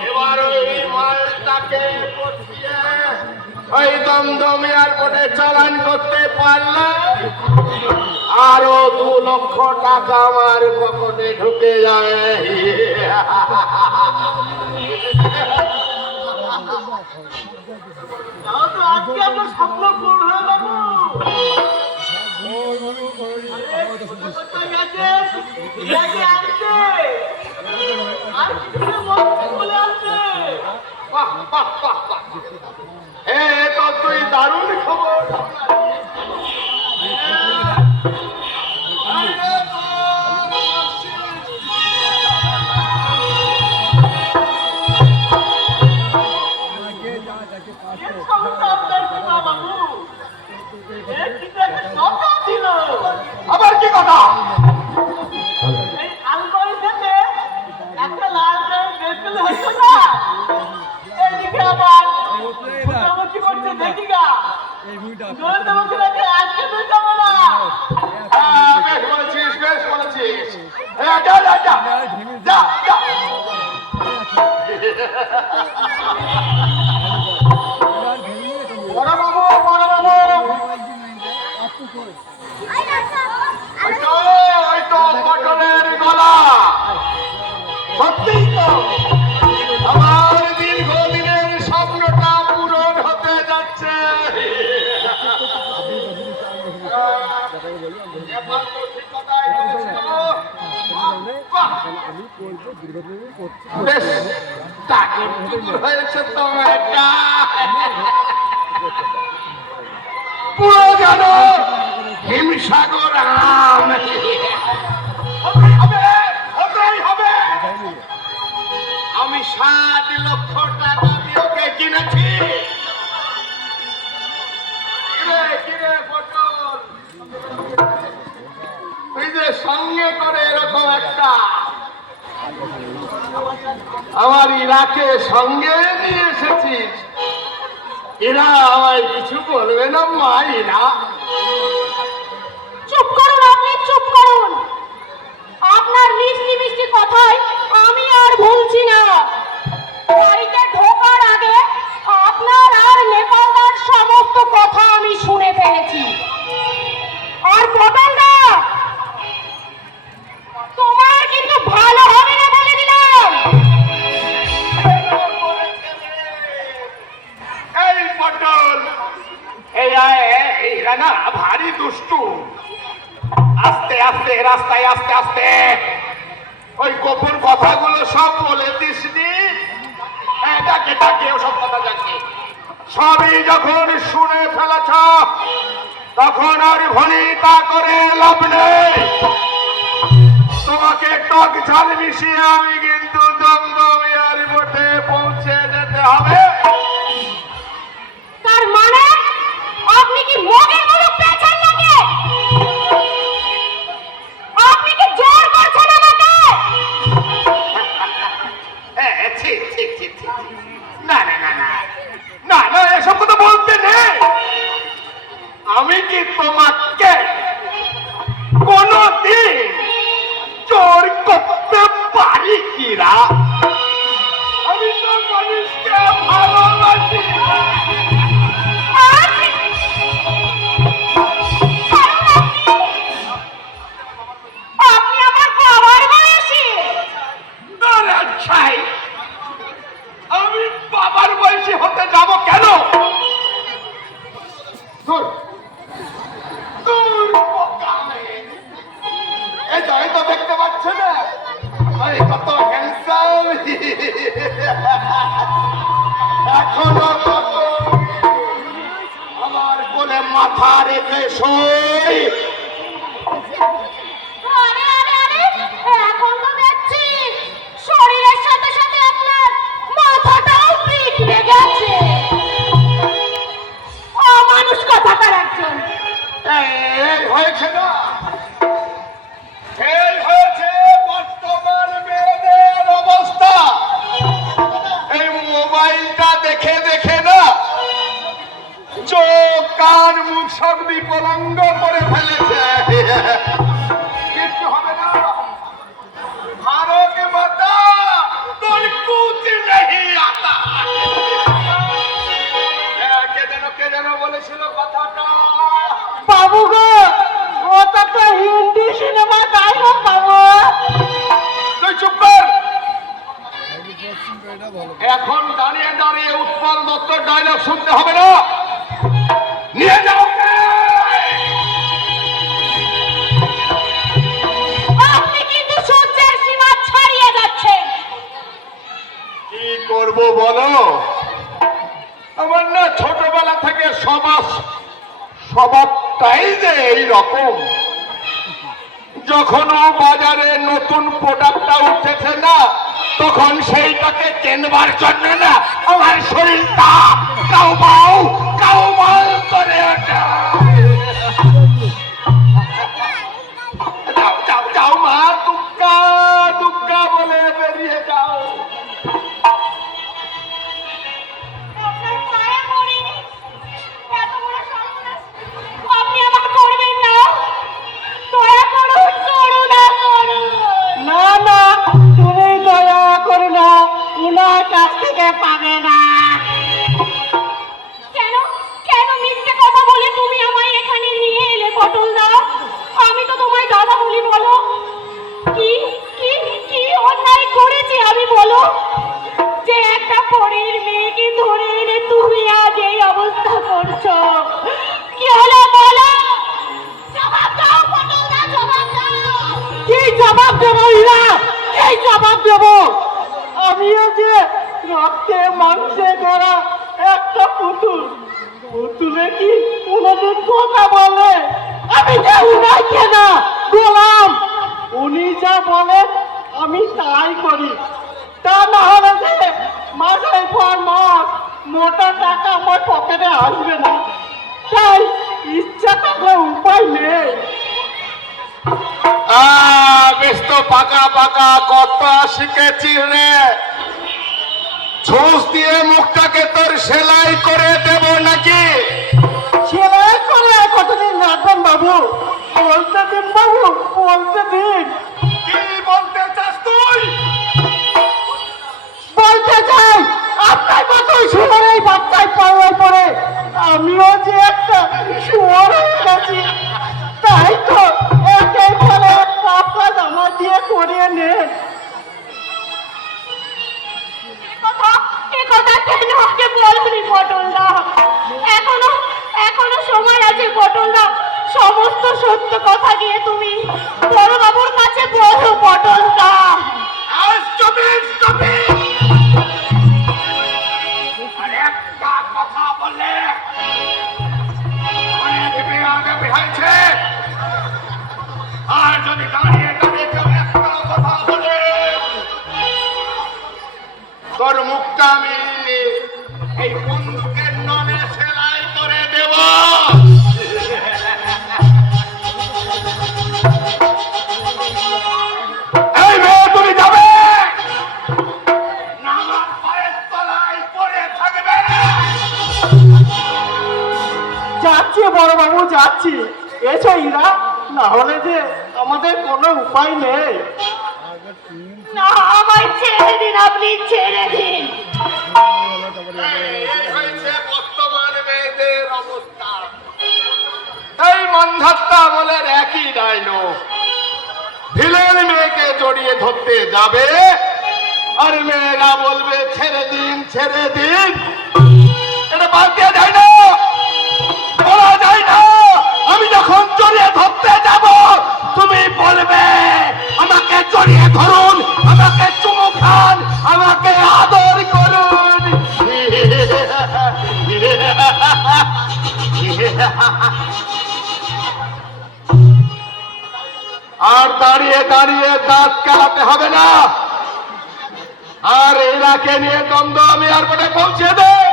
এবার ওই মালটাকে পচিয়ে ওই দমদম এয়ারপোর্টে চালান করতে পারলে আরো 2 লক্ষ টাকা আমার পকেটে ঢুকে যাবে। তাও তো আজকে আপনার স্বপ্ন পূরণ হয়ে যাবো। কোথায় গেছে? গেছে আসছে। আর কিছু মধ্যে চলে আসছে। বাহ বাহ বাহ বাহ, এ তো তুই দারুণ খবর। এর সঙ্গে আপনার কি বাবু? এর কিন্তু একটা কথা ছিল। আবার কি কথা? এই আলমারি থেকে একটা লাল রঙের বেলকুল হতো না? এদিকে আবার মোটামুটি করছে দেখি গা। জোরে বলছে নাকি আজকে তো যাবো না। হ্যাঁ, বেশ বলেছিস, বেশ বলেছিস। হ্যাঁ, যা যা যা যা যা। বড় বাবু, বড় বাবু, ওই তো পটলের গলা। সত্যিই তো আমার দীর্ঘদিনের স্বপ্নটা পূরণ হতে যাচ্ছে। এবার তো ঠিক কথাই বলেছো। বাহ, বেশ দারুণ পুকুর হয়েছে তো একটা। পুরো যেন হিমসাগর আম। হবে, হতেই হবে। আমি 7 লক্ষ টাকা দিয়ে ওকে কিনেছি। কিরে কিরে পটল, তুই যে সঙ্গে করে এরকম একটা আমার ইরাকে সঙ্গে নিয়ে এসেছিস, এরা আমায় কিছু বলবে না মা? এরা চুপ করুন, আপনি চুপ করুন। আপনার মিষ্টি মিষ্টি কথায় আমি আর বলছি না। বাড়িতে ঢোকার আগে আপনার আর নেপালদার সমস্ত কথা আমি শুনে ফেলেছি। আর পটলদা, তোমার কিন্তু ভালো হবে না বলে দিলাম। এই পটল, এরা না ভারী দুষ্টু। আস্তে আস্তে রাস্তায় আস্তে আস্তে ওই গোপন কথাগুলো সব বলে দিসনি। ডাকে ডাকে ওসব কথা যাচ্ছে। সবই যখন শুনে ফেলেছ তখন আর ভনিতা করে লাভ নেই। তোমাকে টক ঝাল মিশিয়ে আমি কিন্তু দমদম এয়ারপোর্টে পৌঁছে যেতে হবে। তার মানে আপনি কি মগের মতো পেঁচান নাকি? আপনি কি জোর করছেন আমাকে? ঠিক ঠিক ঠিক ঠিক। না না না না না না, এসব কথা বলতে নেই। আমি কি তোমাকে কোনদিন জোর করতে পারি কিরা? আমি তো মানুষকে ভালো রেখে সই। আরে আরে আরে এখন তো দেখছি শরীরের সাথে সাথে আপনার মাথাটাও বিগড়ে গেছে। অমানুষ কথাকার একজন। এই হয়েছে না, এই হয়েছে বর্তমান মেয়েদের অবস্থা। এই মোবাইলটা দেখে দেখে না চোখ কান মুখ সব বিকলাঙ্গ করে ফেলেছে। কিচ্ছু হবে না, ভারত মাতা তোর কুচ নেই আতা। কে যেন বলেছিল কথাটা? বাবু গো, ওটা তো হিন্দি সিনেমা ডায়লগ বাবু। তুই চুপ কর। এটা ভালো এখন দাঁড়িয়ে দাঁড়িয়ে উৎপল দত্তর ডায়লগ শুনতে হবে না, নিয়ে যাও ওকে। আপনি কিন্তু সহ্যের সীমা ছাড়িয়ে যাচ্ছেন। কি করব বলো, আমার না ছোটবেলা থেকে স্বভাবটাই যে এই রকম। যখন ও বাজারে নতুন প্রোডাক্টটা উঠেছে না, তখন সেইটাকে কেনবার জন্য না আমার শরীরটা কাউবাউ কাউবাউ করে ওঠে। যাও যাও যাও মা, দুঃখা দুঃখা বলে বেরিয়ে যাও। আপনার মায়া করিনি, এত বড় সর্বনাশ আপনি আমার করবেন না। দয়া করুন, করুণা করুন। না না, তুমি দয়া করো না, উনার কাছ থেকে পাবে না। কেন কেন মিথ্যে কথা বলে তুমি আমায় এখানে নিয়ে এলে পটল দা? আমি তো তোমায় দাদা বলি, বলো কি কি কি অন্যায় করেছি আমি, বলো? যে একটা পরের মেয়েকে ধরে এনে তুমি আজ এই অবস্থা করছো, কি হলো বলো? জবাব দাও পটল দা, জবাব দাও। কি জবাব দেবো ইরা, কি জবাব দেবো? আমিও যে রক্তে মাংসে করা একটা পুতুল, পুতুলে কি কোনোদিন কথা বলে? আমি যে উনাইকে না গোলাম, উনি যা বলেন আমি তাই করি। তা না হলে যে মাসের পর মাস মোটা টাকা আমার পকেটে আসবে না, তাই ইচ্ছা থাকলে উপায় নেই। বেশ তো পাকা পাকা কথা শিখেছিস রে। ছুঁচ দিয়ে মুখটাকে তোর সেলাই করে দেব নাকি? সেলাই করে কতদিন রাখবেন বাবু? বলতে দিন বাবু, বলতে দিন। কি বলতে চাস তুই? বলতে চাই আপনার মতোই শুয়োর এই বাচ্চায় পাওয়ার পরে আমিও যে একটা শুয়োর হয়ে গেছি। তাই তো একের পরে এক কাজ আমার দিয়ে করিয়ে নেন। এ কথা কেন আগে বলনি পটল দা? এখনো সময় আছে পটল দা। সমস্ত সত্য কথা গিয়ে তুমি বড় বাবুর কাছে বলো পটল দা। আর একটা কথা বললে অনেক বেয়াদবি হয়েছে। আর যদি দাঁড়িয়ে দাঁড়িয়ে কেউ একটা কথা বলে, তোর মুখটা আমি এই বন্দুকের নলে সেলাই করে দেব। এই মেয়ে তুমি যাবে না, আমার পায়ের তলায় পড়ে থাকবে। যাচ্ছি বড় বাবু, যাচ্ছি। এসো ইরা, না হলে যে আমাদের কোনো উপায় নেই। না, আমায় ছেড়ে দিন, আপনি ছেড়ে দিন। এই হয়েছে বর্তমান মেয়েদের অবস্থা। এই মন্ধাত্তা বলে একই ডাইনো, ভিলেন মেয়েকে জড়িয়ে ধরতে যাবে আর মেয়েরা বলবে ছেড়ে দিন ছেড়ে দিন। এটা বাদ দেওয়া যায় না, বলা যায় না। আমি যখন জড়িয়ে ধরতে যাব তুমি বলবে আমাকে জড়িয়ে ধরুন, আমাকে চুমু খান, আমাকে আদর করুন। আর দাঁড়িয়ে দাঁড়িয়ে দাঁত কালাতে হবে না। আর এরাকে নিয়ে দ্বন্দ্ব আমি আর বলে পৌঁছে দেই।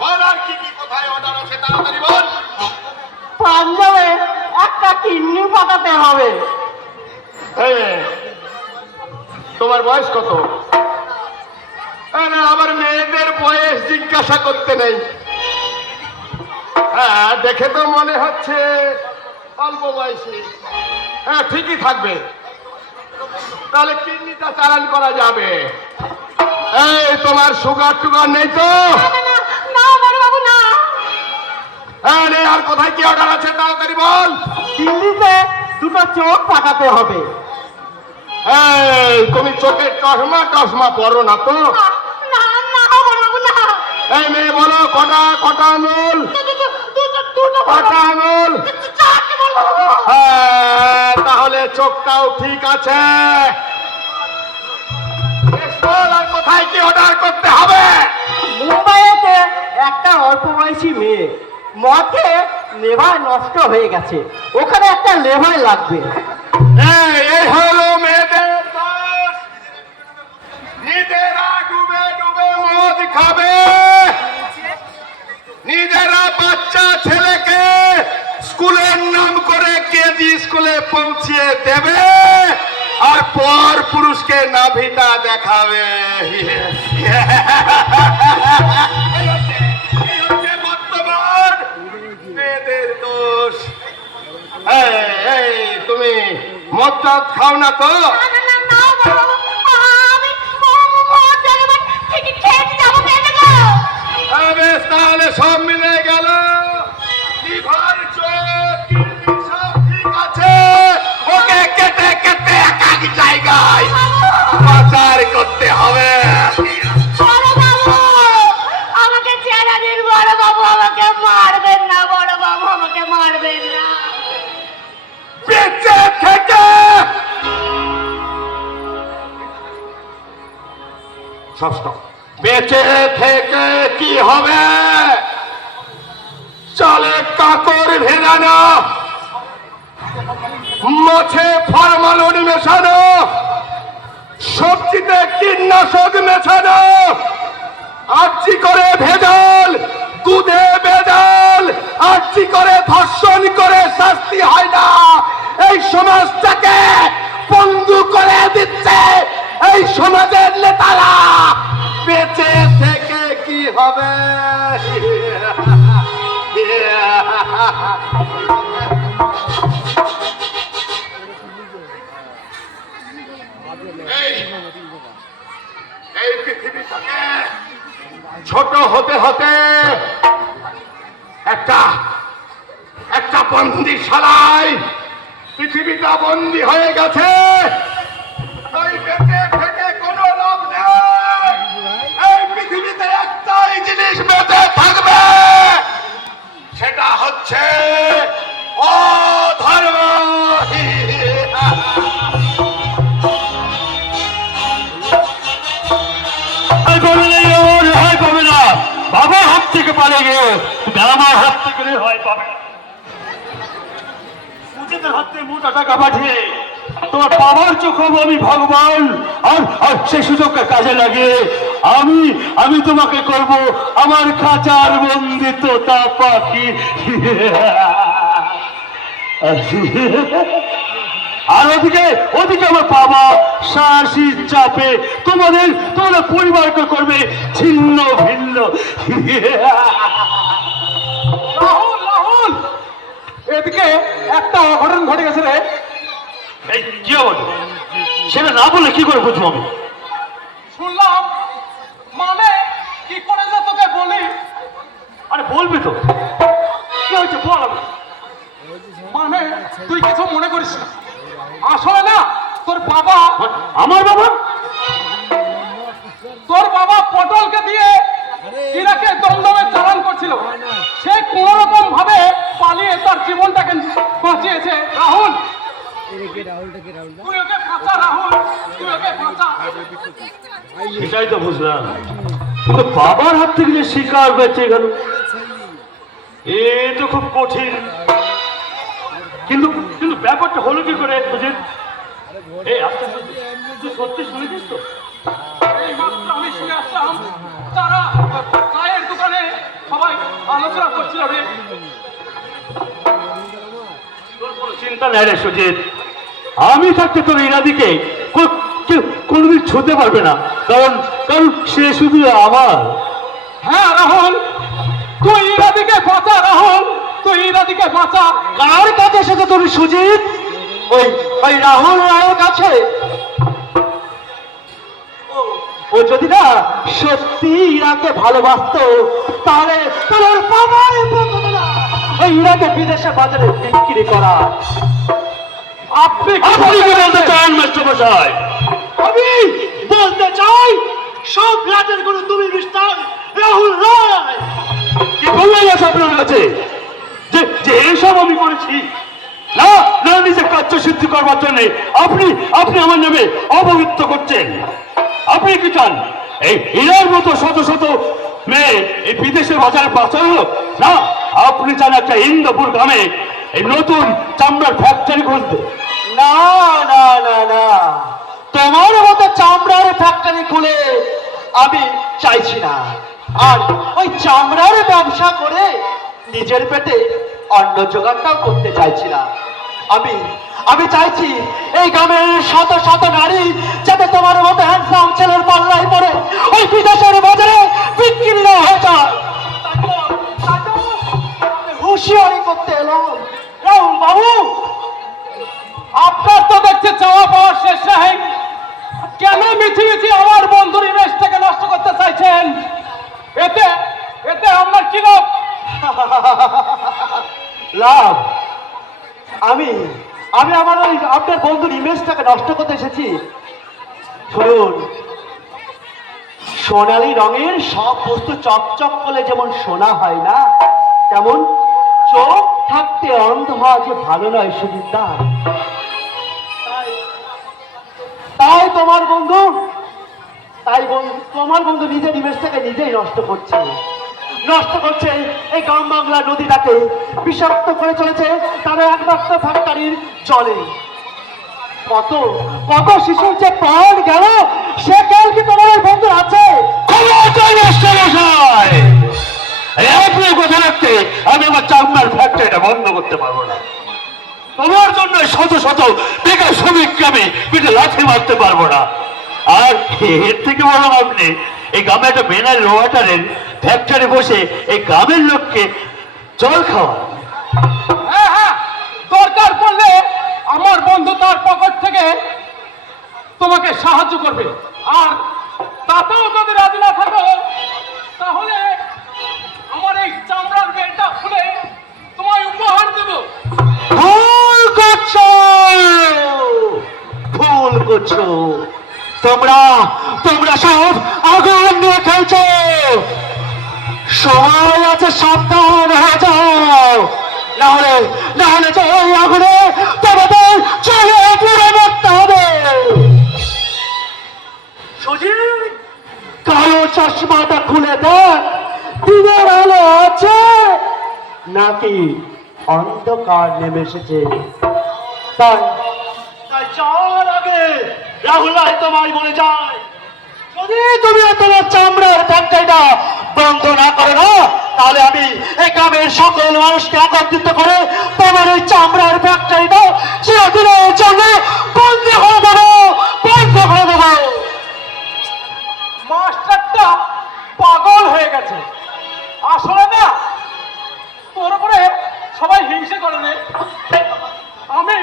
বল আর কি কি কোথায় অর্ডার আছে তাড়াতাড়ি বল। পাঞ্জাবে একটা কিডনি পাঠাতে হবে। এই, তোমার বয়স কত? না, আমার মেয়েদের বয়স জিজ্ঞাসা করতে নেই। হ্যাঁ, দেখে তো মনে হচ্ছে অল্প বয়সী। হ্যাঁ, ঠিকই থাকবে, তাহলে কিডনিটা চালান করা যাবে। এই, তোমার সুগার টুগার নেই তো? না বড়বাবু না। হ্যাঁ, নেই। আর কোথায় কি অর্ডার আছে তাড়াতাড়ি বল। দিল্লিতে দুটো চোখ পাঠাতে হবে। এই, তুমি চোখের চশমা টশমা পরো না তো? না না বড়বাবু না। এই মেয়ে, বলো কটা কটা আঙুল? কটা আঙুল? হ্যাঁ, তাহলে চোখটাও ঠিক আছে। বেশ, বল আর কোথায় কি অর্ডার করতে হবে? মুম্বাইতে একটা অল্প বয়সী মেয়ে মদে লেভার নষ্ট হয়ে গেছে, ওখানে একটা লেভার লাগবে। এই হলো মেয়েদের দোষ। নিজেরা ডুবে ডুবে মদ খাবে, নিজেরা বাচ্চা ছেলেকে স্কুলের নাম করে কেজি স্কুলে পৌঁছিয়ে দেবে, আর পর পুরুষকে নাভিটা দেখাবে। এই হচ্ছে বর্তমান মেয়েদের দোষ। এই, তুমি মদ টদ খাও না তো? না বড়বাবু, আমি মদ জলবান থেকে খেয়ে যাবো কেন গো? বেশ, তাহলে সব মিলে গেল। লিভার, চোখ, কিডনি সব ঠিক আছে। ওকে কেটে কেটে এক এক জায়গায় পাচার করতে হবে। বড়বাবু, আমাকে ছেড়ে দিন বড়বাবু, আমাকে মারবেন না বড়বাবু, আমাকে মারবেন না। বেঁচে থেকে বেঁচে থেকে কি হবে? চালে কাকর ভেজানো, মাছে ফরমালিন মেশানো, সবজিতে কীটনাশক মেশানো, আর্চি করে ভেজাল, দুধে ভেজাল, আর্চি করে ধর্ষণ করে শাস্তি হয় না, এই সমাজটাকে বন্ধু করে দিচ্ছে এই সমাজের নেতারা। বেঁচে থেকে কি হবে? এই পৃথিবীটাকে ছোট হতে হতে একটা একটা বন্দিশালায় পৃথিবীটা বন্দী হয়ে গেছে। তাই বেঁচে থেকে কোনো লাভ নেই। এই পৃথিবীতে একটাই জিনিস বেঁচে থাকবে, সেটা হচ্ছে অধর্ম। বাবার হাত থেকে পালিয়ে গিয়ে তুমি আমার হাত থেকে হয় পাবে না। নিজেদের হাতে মোটা টাকা পাঠিয়ে তোমার বাবার চোখ হবো আমি ভগবান, আর সেই সুযোগকে কাজে লাগিয়ে আমি তোমাকে করব আমার খাঁচার বন্দি তোতা পাখি। আর ওদিকে আমার বাবা শাসির চাপে তোমাদের পরিবারকে করবে ছিন্ন ভিন্ন। রাহুল, রাহুল, এদিকে একটা অঘটন ঘটে গেছে রে। এই কি হবে? সেটা না বলে কি করে বুঝবো আমি? শুনলাম, মানে কি করে যে তোকে বলি। আরে বলবি তো, কি হয়েছে বল। মানে তুই কিছু মনে করিস না, আসলে না তোর বাবা, আমার বাবা পটলকে দিয়ে ইরাকে দমদমে চালান করছিল। সে কোন রকম ভাবে পালিয়ে তার জীবনটাকে বাঁচিয়েছে। রাহুল, তুই ওকে বাঁচা। রাহুল, তুই ওকে বাঁচা। সেটাই তো বুঝলাম, কিন্তু বাবার হাত থেকে যে শিকার বেঁচে গেল এ তো খুব কঠিন। কিন্তু কিন্তু ব্যাপারটা হলো কি করে সুজিত? এই আচ্ছা তুই সত্যি শুনেছিস তো? এই মাত্র আমি শুনে আসলাম তারা চায়ের দোকানে সবাই আলোচনা করছিল রে। তোর কোনো চিন্তা নেই রে সুজিত, আমি থাকতে তোর ইরাদিকে কেউ কোনোদিন ছুঁতে পারবে না, কারণ কারণ সে শুধু আমার। হ্যাঁ রাহুল, তুই ইরাদিকে বাঁচা রাহুল, তুই ইরাদিকে বাঁচা। কার কাছে এসেছে তুমি সুজিত? ওই ওই রাহুল রায়ের কাছে? ও যদি না সত্যি ইরাকে ভালোবাসতো তাহলে তাহলে ওর বাবার ওই ইরাকে বিদেশে বাজারে বিক্রি করা। আপনি কি বলতে চান মাস্টার মশাই? আমি বলতে চাই সব রাতের গুলো তুমি মিস্টার রাহুল রায়। কি বললেন আছে আপনার কাছে যে যে এসব আমি করেছি? না না, নিজের কার্য সিদ্ধি করবার জন্য আপনি আপনি আমার নামে অপবিত্র করছেন। আপনি কি চান এই ইরার মতো শত শত মেয়ে এই বিদেশের বাজারে পাচার হোক? না, আপনি চান একটা ইন্দপুর গ্রামে এই নতুন চামড়ার ফ্যাক্টরি খুলতে। না না না না, তোমার মতো চামড়ার ফ্যাক্টরি খুলে আমি চাইছি না। আর ওই চামড়ার ব্যবসা করে নিজের পেটে অন্ন জোগাড়টাও করতে চাইছি না। আমি আমি চাইছি এই গ্রামের শত শত নারী যাতে তোমার মতো হ্যান্ডসাম ছেলের পাল্লায় পড়ে ওই বিদেশের বাজারে বিক্রি না হয়ে যায়। তারপর আমি হুঁশিয়ারি করতে এলাম, রাহুল বাবু, আপনার তো দেখছে চাওয়া পাওয়ার শেষ নেই। কেন মিছি মিছি আমার বন্ধুর ইমেজটাকে নষ্ট করতে চাইছেন? এতে এতে আপনার কি লাভ? লাভ? আমি আমি আমার ওই আপনার বন্ধুর ইমেজটাকে নষ্ট করতে এসেছি? শুনুন, সোনালী রঙের সব বস্তু চকচক করলে যেমন সোনা হয় না, তেমন চোখ থাকতে অন্ধ হওয়া যে ভালো নয় সুবিধা। তাই তোমার বন্ধু তোমার বন্ধু নিজের ইমেজটাকে নিজেই নষ্ট করছে এই গ্রাম বাংলা নদীটাকে বিষাক্ত করে চলেছে তার একমাত্র ফ্যাক্টরির জলে। কত কত শিশুর যে প্রাণ গেল সে কেউ কি তোমার ওই বন্ধু আছে? আপনি কথা রাখতে আমি আমার চামড়ার ফ্যাক্টরিটা বন্ধ করতে পারবো না। তোমার জন্য শত শত বেকার শ্রমিককে আমি পিঠে লাথি মারতে পারবো না। আর এর থেকে বড় আপনি এই গ্রামে একটা মিনারেল ওয়াটারের ফ্যাক্টরি বসে এই গ্রামের লোককে জল খাওয়ান। হ্যাঁ হ্যাঁ, দরকার পড়লে আমার বন্ধু তার পকেট থেকে তোমাকে সাহায্য করবে। আর তাতেও যদি রাজি না থাকো তাহলে আমার এই চামড়ার বেলটা খুলে তোমায় উপহার দেব। ভুল করছো তোমরা সব আগুন নিয়ে খেলছো। সময় আছে, সাবধান হয়ে যাও, নাহলে যে ওই আগুনে তোমাদের চলে পুড়ে মরতে হবে। সুজিত, কালো চশমাটা খুলে দেখ, দিনের আলো আছে নাকি অন্ধকার নেমে এসেছে। তাই যাওয়ার আগে রাহুল রায় তোমায় বলে যায়, যদি তুমি তোমার চামড়ার ফ্যাক্টরিটা বন্ধ না করো না, তাহলে আমি এই গ্রামের সকল মানুষকে একত্রিত করে তোমার এই চামড়ার ফ্যাক্টরিটা চিরদিনের জন্য বন্ধ করে দেবো। মাস্টারটা পাগল হয়ে গেছে। আসলে না, তোর উপরে সবাই হিংসে করে রে। আমি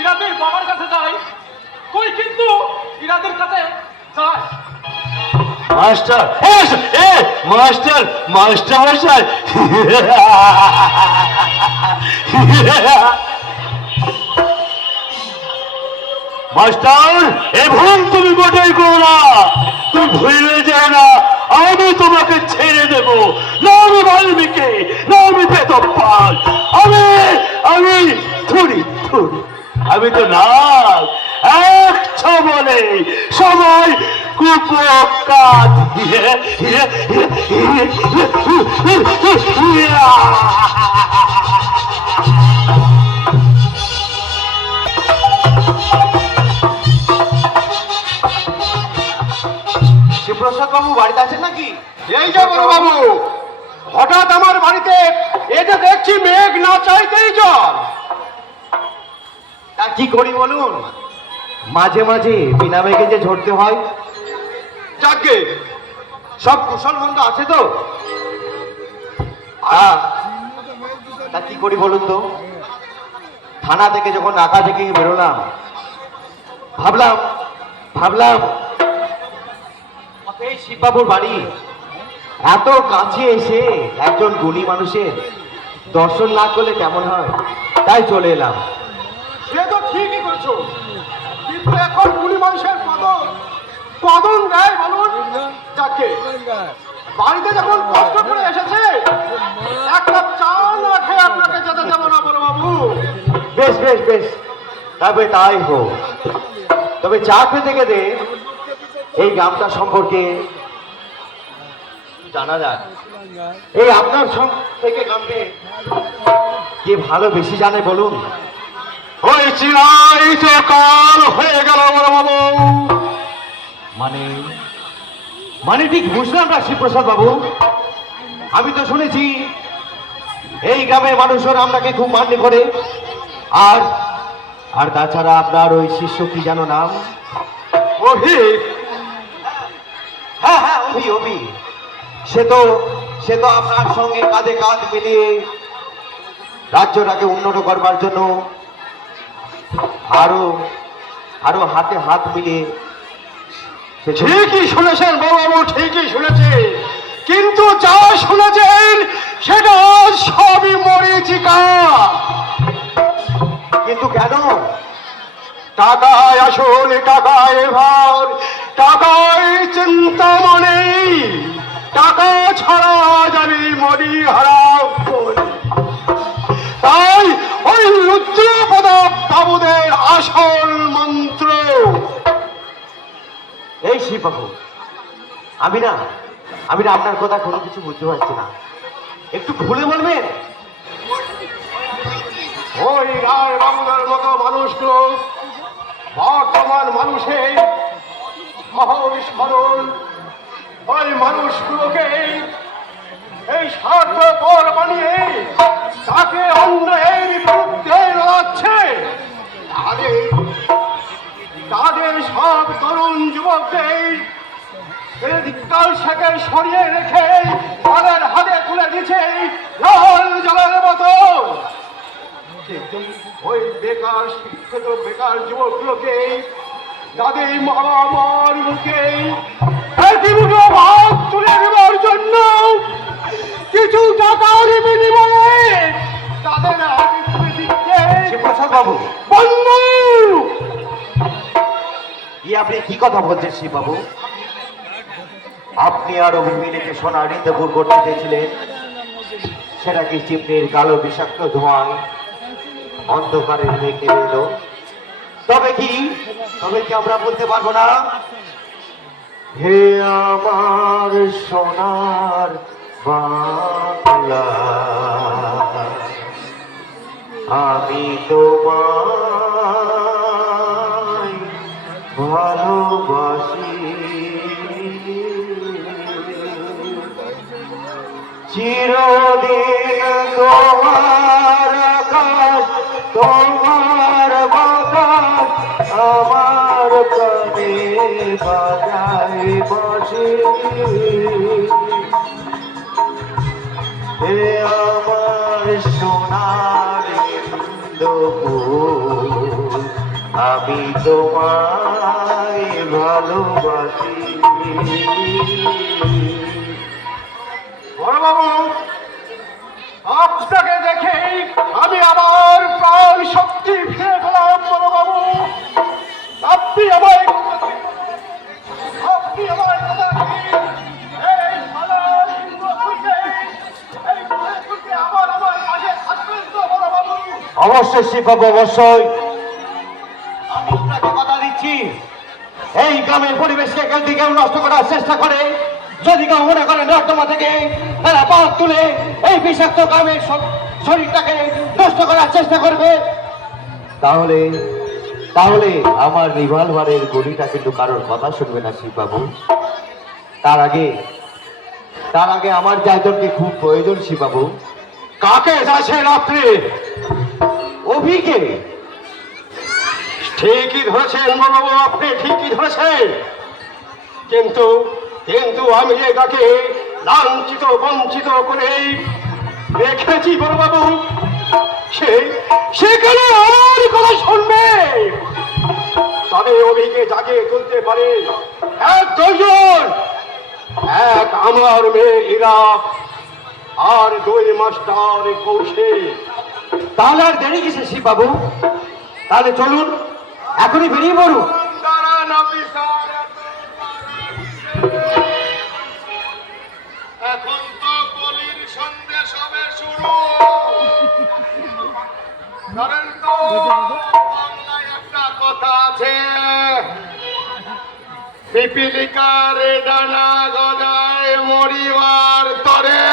ইরাদের বাবার কাছে যাই, তুই কিন্তু ইরাদের কাছে যাস। মাস্টার মাস্টার মশাই, মাস্টার এ ভুল তুমি মোটেই করো না। তুমি ভুলে যাও না, আমি তোমাকে ছেড়ে দেব না। আমি বাল্মীকি, না আমি বেদপাল, আমি থুরি আমি তো নাগ। এক বলে সবাই কুপকাত। শিবপ্রসাদ বাবু বাড়িতে আছেন নাকি? এই যে বড় বাবু, হঠাৎ আমার বাড়িতে এটা দেখছি মেঘ না চাইতেই জল। তা কি করি বলুন, মাঝে মাঝে বিনা মেঘে যে ঝরতে হয়। যাকে সব কুশল মন্দ আছে তো? হ্যাঁ, তা কি করি বলুন তো, থানা থেকে যখন ঢাকা থেকে বেরোলাম, ভাবলাম এই শিববাবুর বাড়ি এত কাছে এসে একজন গুণী মানুষের দর্শন না করলে কেমন হয়, তাই চলে এলাম। সে তো ঠিকই করছো, কিন্তু এখন গুলি মানুষের কদম দেয় বলুন। যাকে বাড়িতে যখন কষ্ট করে এসেছে, এক কাপ চা না খেয়ে আপনাকে যেতে দেবো না বড় বাবু। বেশ বেশ বেশ, তবে তাই হোক। তবে চা খেতে খেতে এই গ্রামটা সম্পর্কে জানা যায়। এই আপনার থেকে গ্রামে কে ভালো বেশি জানে বলুন? ওই চিরাই তো কাল হয়ে গেল বড় বাবু। মানে মানে ঠিক বুঝলাম না শিবপ্রসাদ বাবু। আমি তো শুনেছি এই গ্রামের মানুষের আপনাকে খুব মান্য করে, আর আর তাছাড়া আপনার ওই শিষ্য কি যেন নাম? অভি। হ্যাঁ হ্যাঁ, অভি। সে তো আপনার সঙ্গে কাঁধে কাঁধ মিলিয়ে রাজ্যটাকে উন্নত করবার জন্য আরো হাতে হাত মিলিয়ে ঠিকই শুনেছেন বাবু, ঠিকই শুনেছে, কিন্তু যা শুনেছেন সেটা সবই মরীচিকা। কিন্তু কেন? টাকায় আসল, টাকায় ভার, টাকায় চিন্তা মনে, টাকা ছাড়া যাবে মরি হারা। তাই ওই রুদ্রপ্রতাপ বাবুদের আসল মন্ত্র। এই শিববাবু, আমি না আপনার কথা কোনো কিছু বুঝতে পারছি না, একটু খুলে বলবেন? ওই রায় বাবুদের মতো মানুষগুলো বর্তমান মানুষের সহজ সরল ওই মানুষগুলোকে এই স্বার্থপর বানিয়ে তাকে অন্যায়ের বিরুদ্ধে লড়াচ্ছে। তাদের সব তরুণ যুবকদের দিককাল সাকে সরিয়ে রেখে তাদের হাতে তুলে দিচ্ছে লাল জলের মতো। ওই বেকার শিক্ষিত বেকার যুবকগুলোকে তাদের মহামার মুখে ভাগ তুলে দেওয়ার জন্য কিছু টাকার বিনিময়ে তাদের হাতে তুলে দিচ্ছে। শিবপ্রসাদ বাবু, বন্ধু, আপনি কি কথা বলছেন শিববাবু? আপনি আরো মিলে যে সোনা ঋতপুর করতে চেয়েছিলেন, সেটা কি চিমনির কালো বিষাক্ত ধোঁয়ায় অন্ধকারে ঢেকে দিল? তবে কি আমরা বলতে পারবো না, হে আমার সোনার বাংলা, আমি তোমায় ভালোবাসি, চিরদিন তোমার আকাশ, তোমার বাতাস আমার কানে বাজায় বাঁশি। হে আমার সোনার ইন্দুপুর, আমি তোমায় ভালোবাসি। বড় বাবু, আপনাকে দেখে আমি আবার প্রাণ শক্তি ফিরে পেলাম। বড় বাবু, আপনি আমার কথা এই মালার ইন্দ্রপুরকে, এই পুরুষকে আবার আমার কাছে থাকবেন তো বড় বাবু? অবশ্যই শিববাবু, অবশ্যই। আমি আপনাকে কথা দিচ্ছি, এই গ্রামের পরিবেশকে কেউ নষ্ট করার চেষ্টা করে, যদি কেউ মনে করেন নর্দমা থেকে তারা পা তুলে এই বিষাক্ত গ্রামের শরীরটাকে নষ্ট করার চেষ্টা করবে, তাহলে আমার রিভলভারের গুলিটা কিন্তু কারোর কথা শুনবে না শিববাবু। তার আগে আমার যে একজনকে খুব প্রয়োজন শিবাবু। কাকে যাচ্ছে রাত্রে? অভিকে। ঠিকই ধরেছেন বাবু, আপনি ঠিকই ধরেছেন। কিন্তু কিন্তু আমি এটাকে লাঞ্ছিত বঞ্চিত করে রেখেছি বড়বাবু। সে কেন আমার কথা শুনবে? তবে অভিকে জাগিয়ে তুলতে পারে এক দুইজন, এক আমার মেয়ে ইরা আর দুই মাস্টার কৌশিক। তাহলে আর দেরি কিসে শিববাবু? তাহলে চলুন, এখনই বেরিয়ে পড়ুন। দাঁড়ান অফিসার, এখন তো কলির সন্দেশ হবে শুরু। ধরেন তো, বাংলায় একটা কথা আছে, পিপিলিকার ডানা গজায় মরিবার তরে।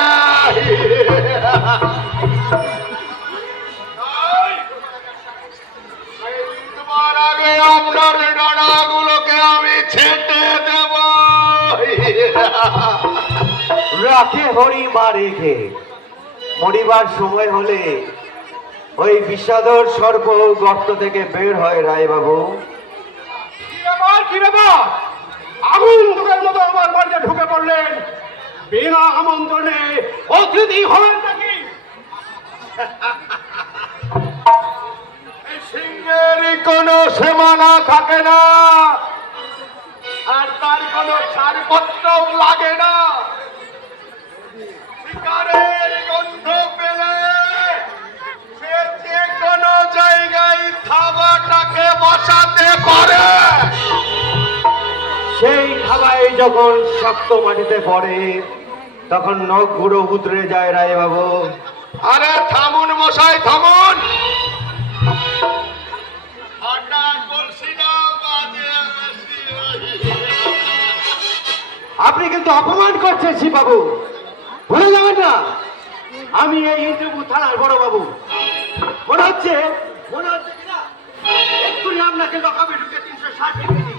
তোমার আগে আপনার ডানাগুলোকে আমি ছেটে দেব। রাখে হরি মা রেখে, মরিবার সময় হলে ওই বিষাদর সর্প গর্ত থেকে বের হয় রায় বাবু। কি ব্যাপার? আগুন দুঃখের মতো আমার বাড়িতে ঢুকে পড়লেন, বিনা আমন্ত্রণে অতিথি হলেন নাকি? এই সিংহের কোনো সীমানা থাকে না, আর তার কোনো ছাড়পত্র লাগে না। শিকারের গন্ধ পেলে সে যে কোনো জায়গায় থাবাটাকে বসাতে পারে। সেই খাবাই যখন শক্ত মাটিতে পড়ে তখন নখ গুঁড়ো উতরে যায় রায় বাবু। আরে থামুন মশাই, থামুন। আটা কলসি না বাজে বেশি। আপনি কিন্তু অপমান করছেন শিববাবু, ভুলে যাবেন না আমি এই ইন্দ্রপুর থানার বড় বাবু। মনে হচ্ছে কিনা এক্ষুনি আপনাকে লকাপে ঢুকে 360 ডিগ্রি দিই।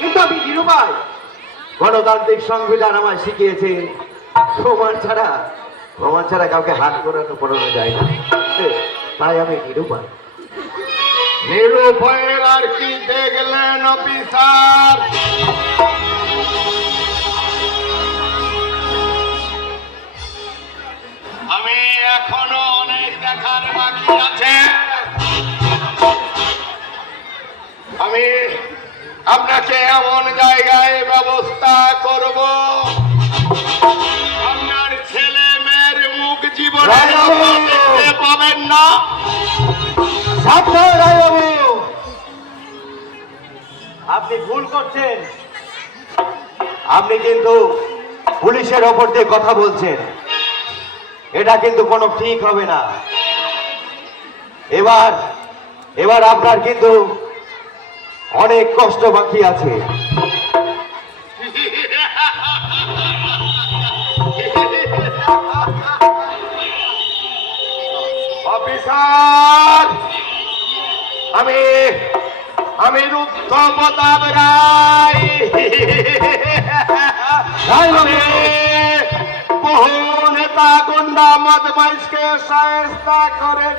কিন্তু আমি নিরুপায়। গণতান্ত্রিক সংবিধান আমায় শিখিয়েছে প্রমাণ ছাড়া কাউকে হাত পড়ানো যায় না, তাই আমি নিরুপায়। নিরুপায়ের আর কি দেখলেন অফিসার? আমি এখনো অনেক দেখার বাকি আছে। আমি আপনাকে এমন জায়গায় ব্যবস্থা করব, আপনার ছেলে মেয়ের মুখ জীবনে দেখতে পাবেন না। সাবধান রায় বাবু, আপনি ভুল করছেন। আপনি কিন্তু পুলিশের ওপর দিয়ে কথা বলছেন, এটা কিন্তু কোনো ঠিক হবে না। এবার আপনার কিন্তু অনেক কষ্ট বাকি আছে। অফিসার, আমি রুদ্ধ প্রতাপ রায়। আমি বহু নেতা গুন্ডা মদমাইশকে সায়স্তা করে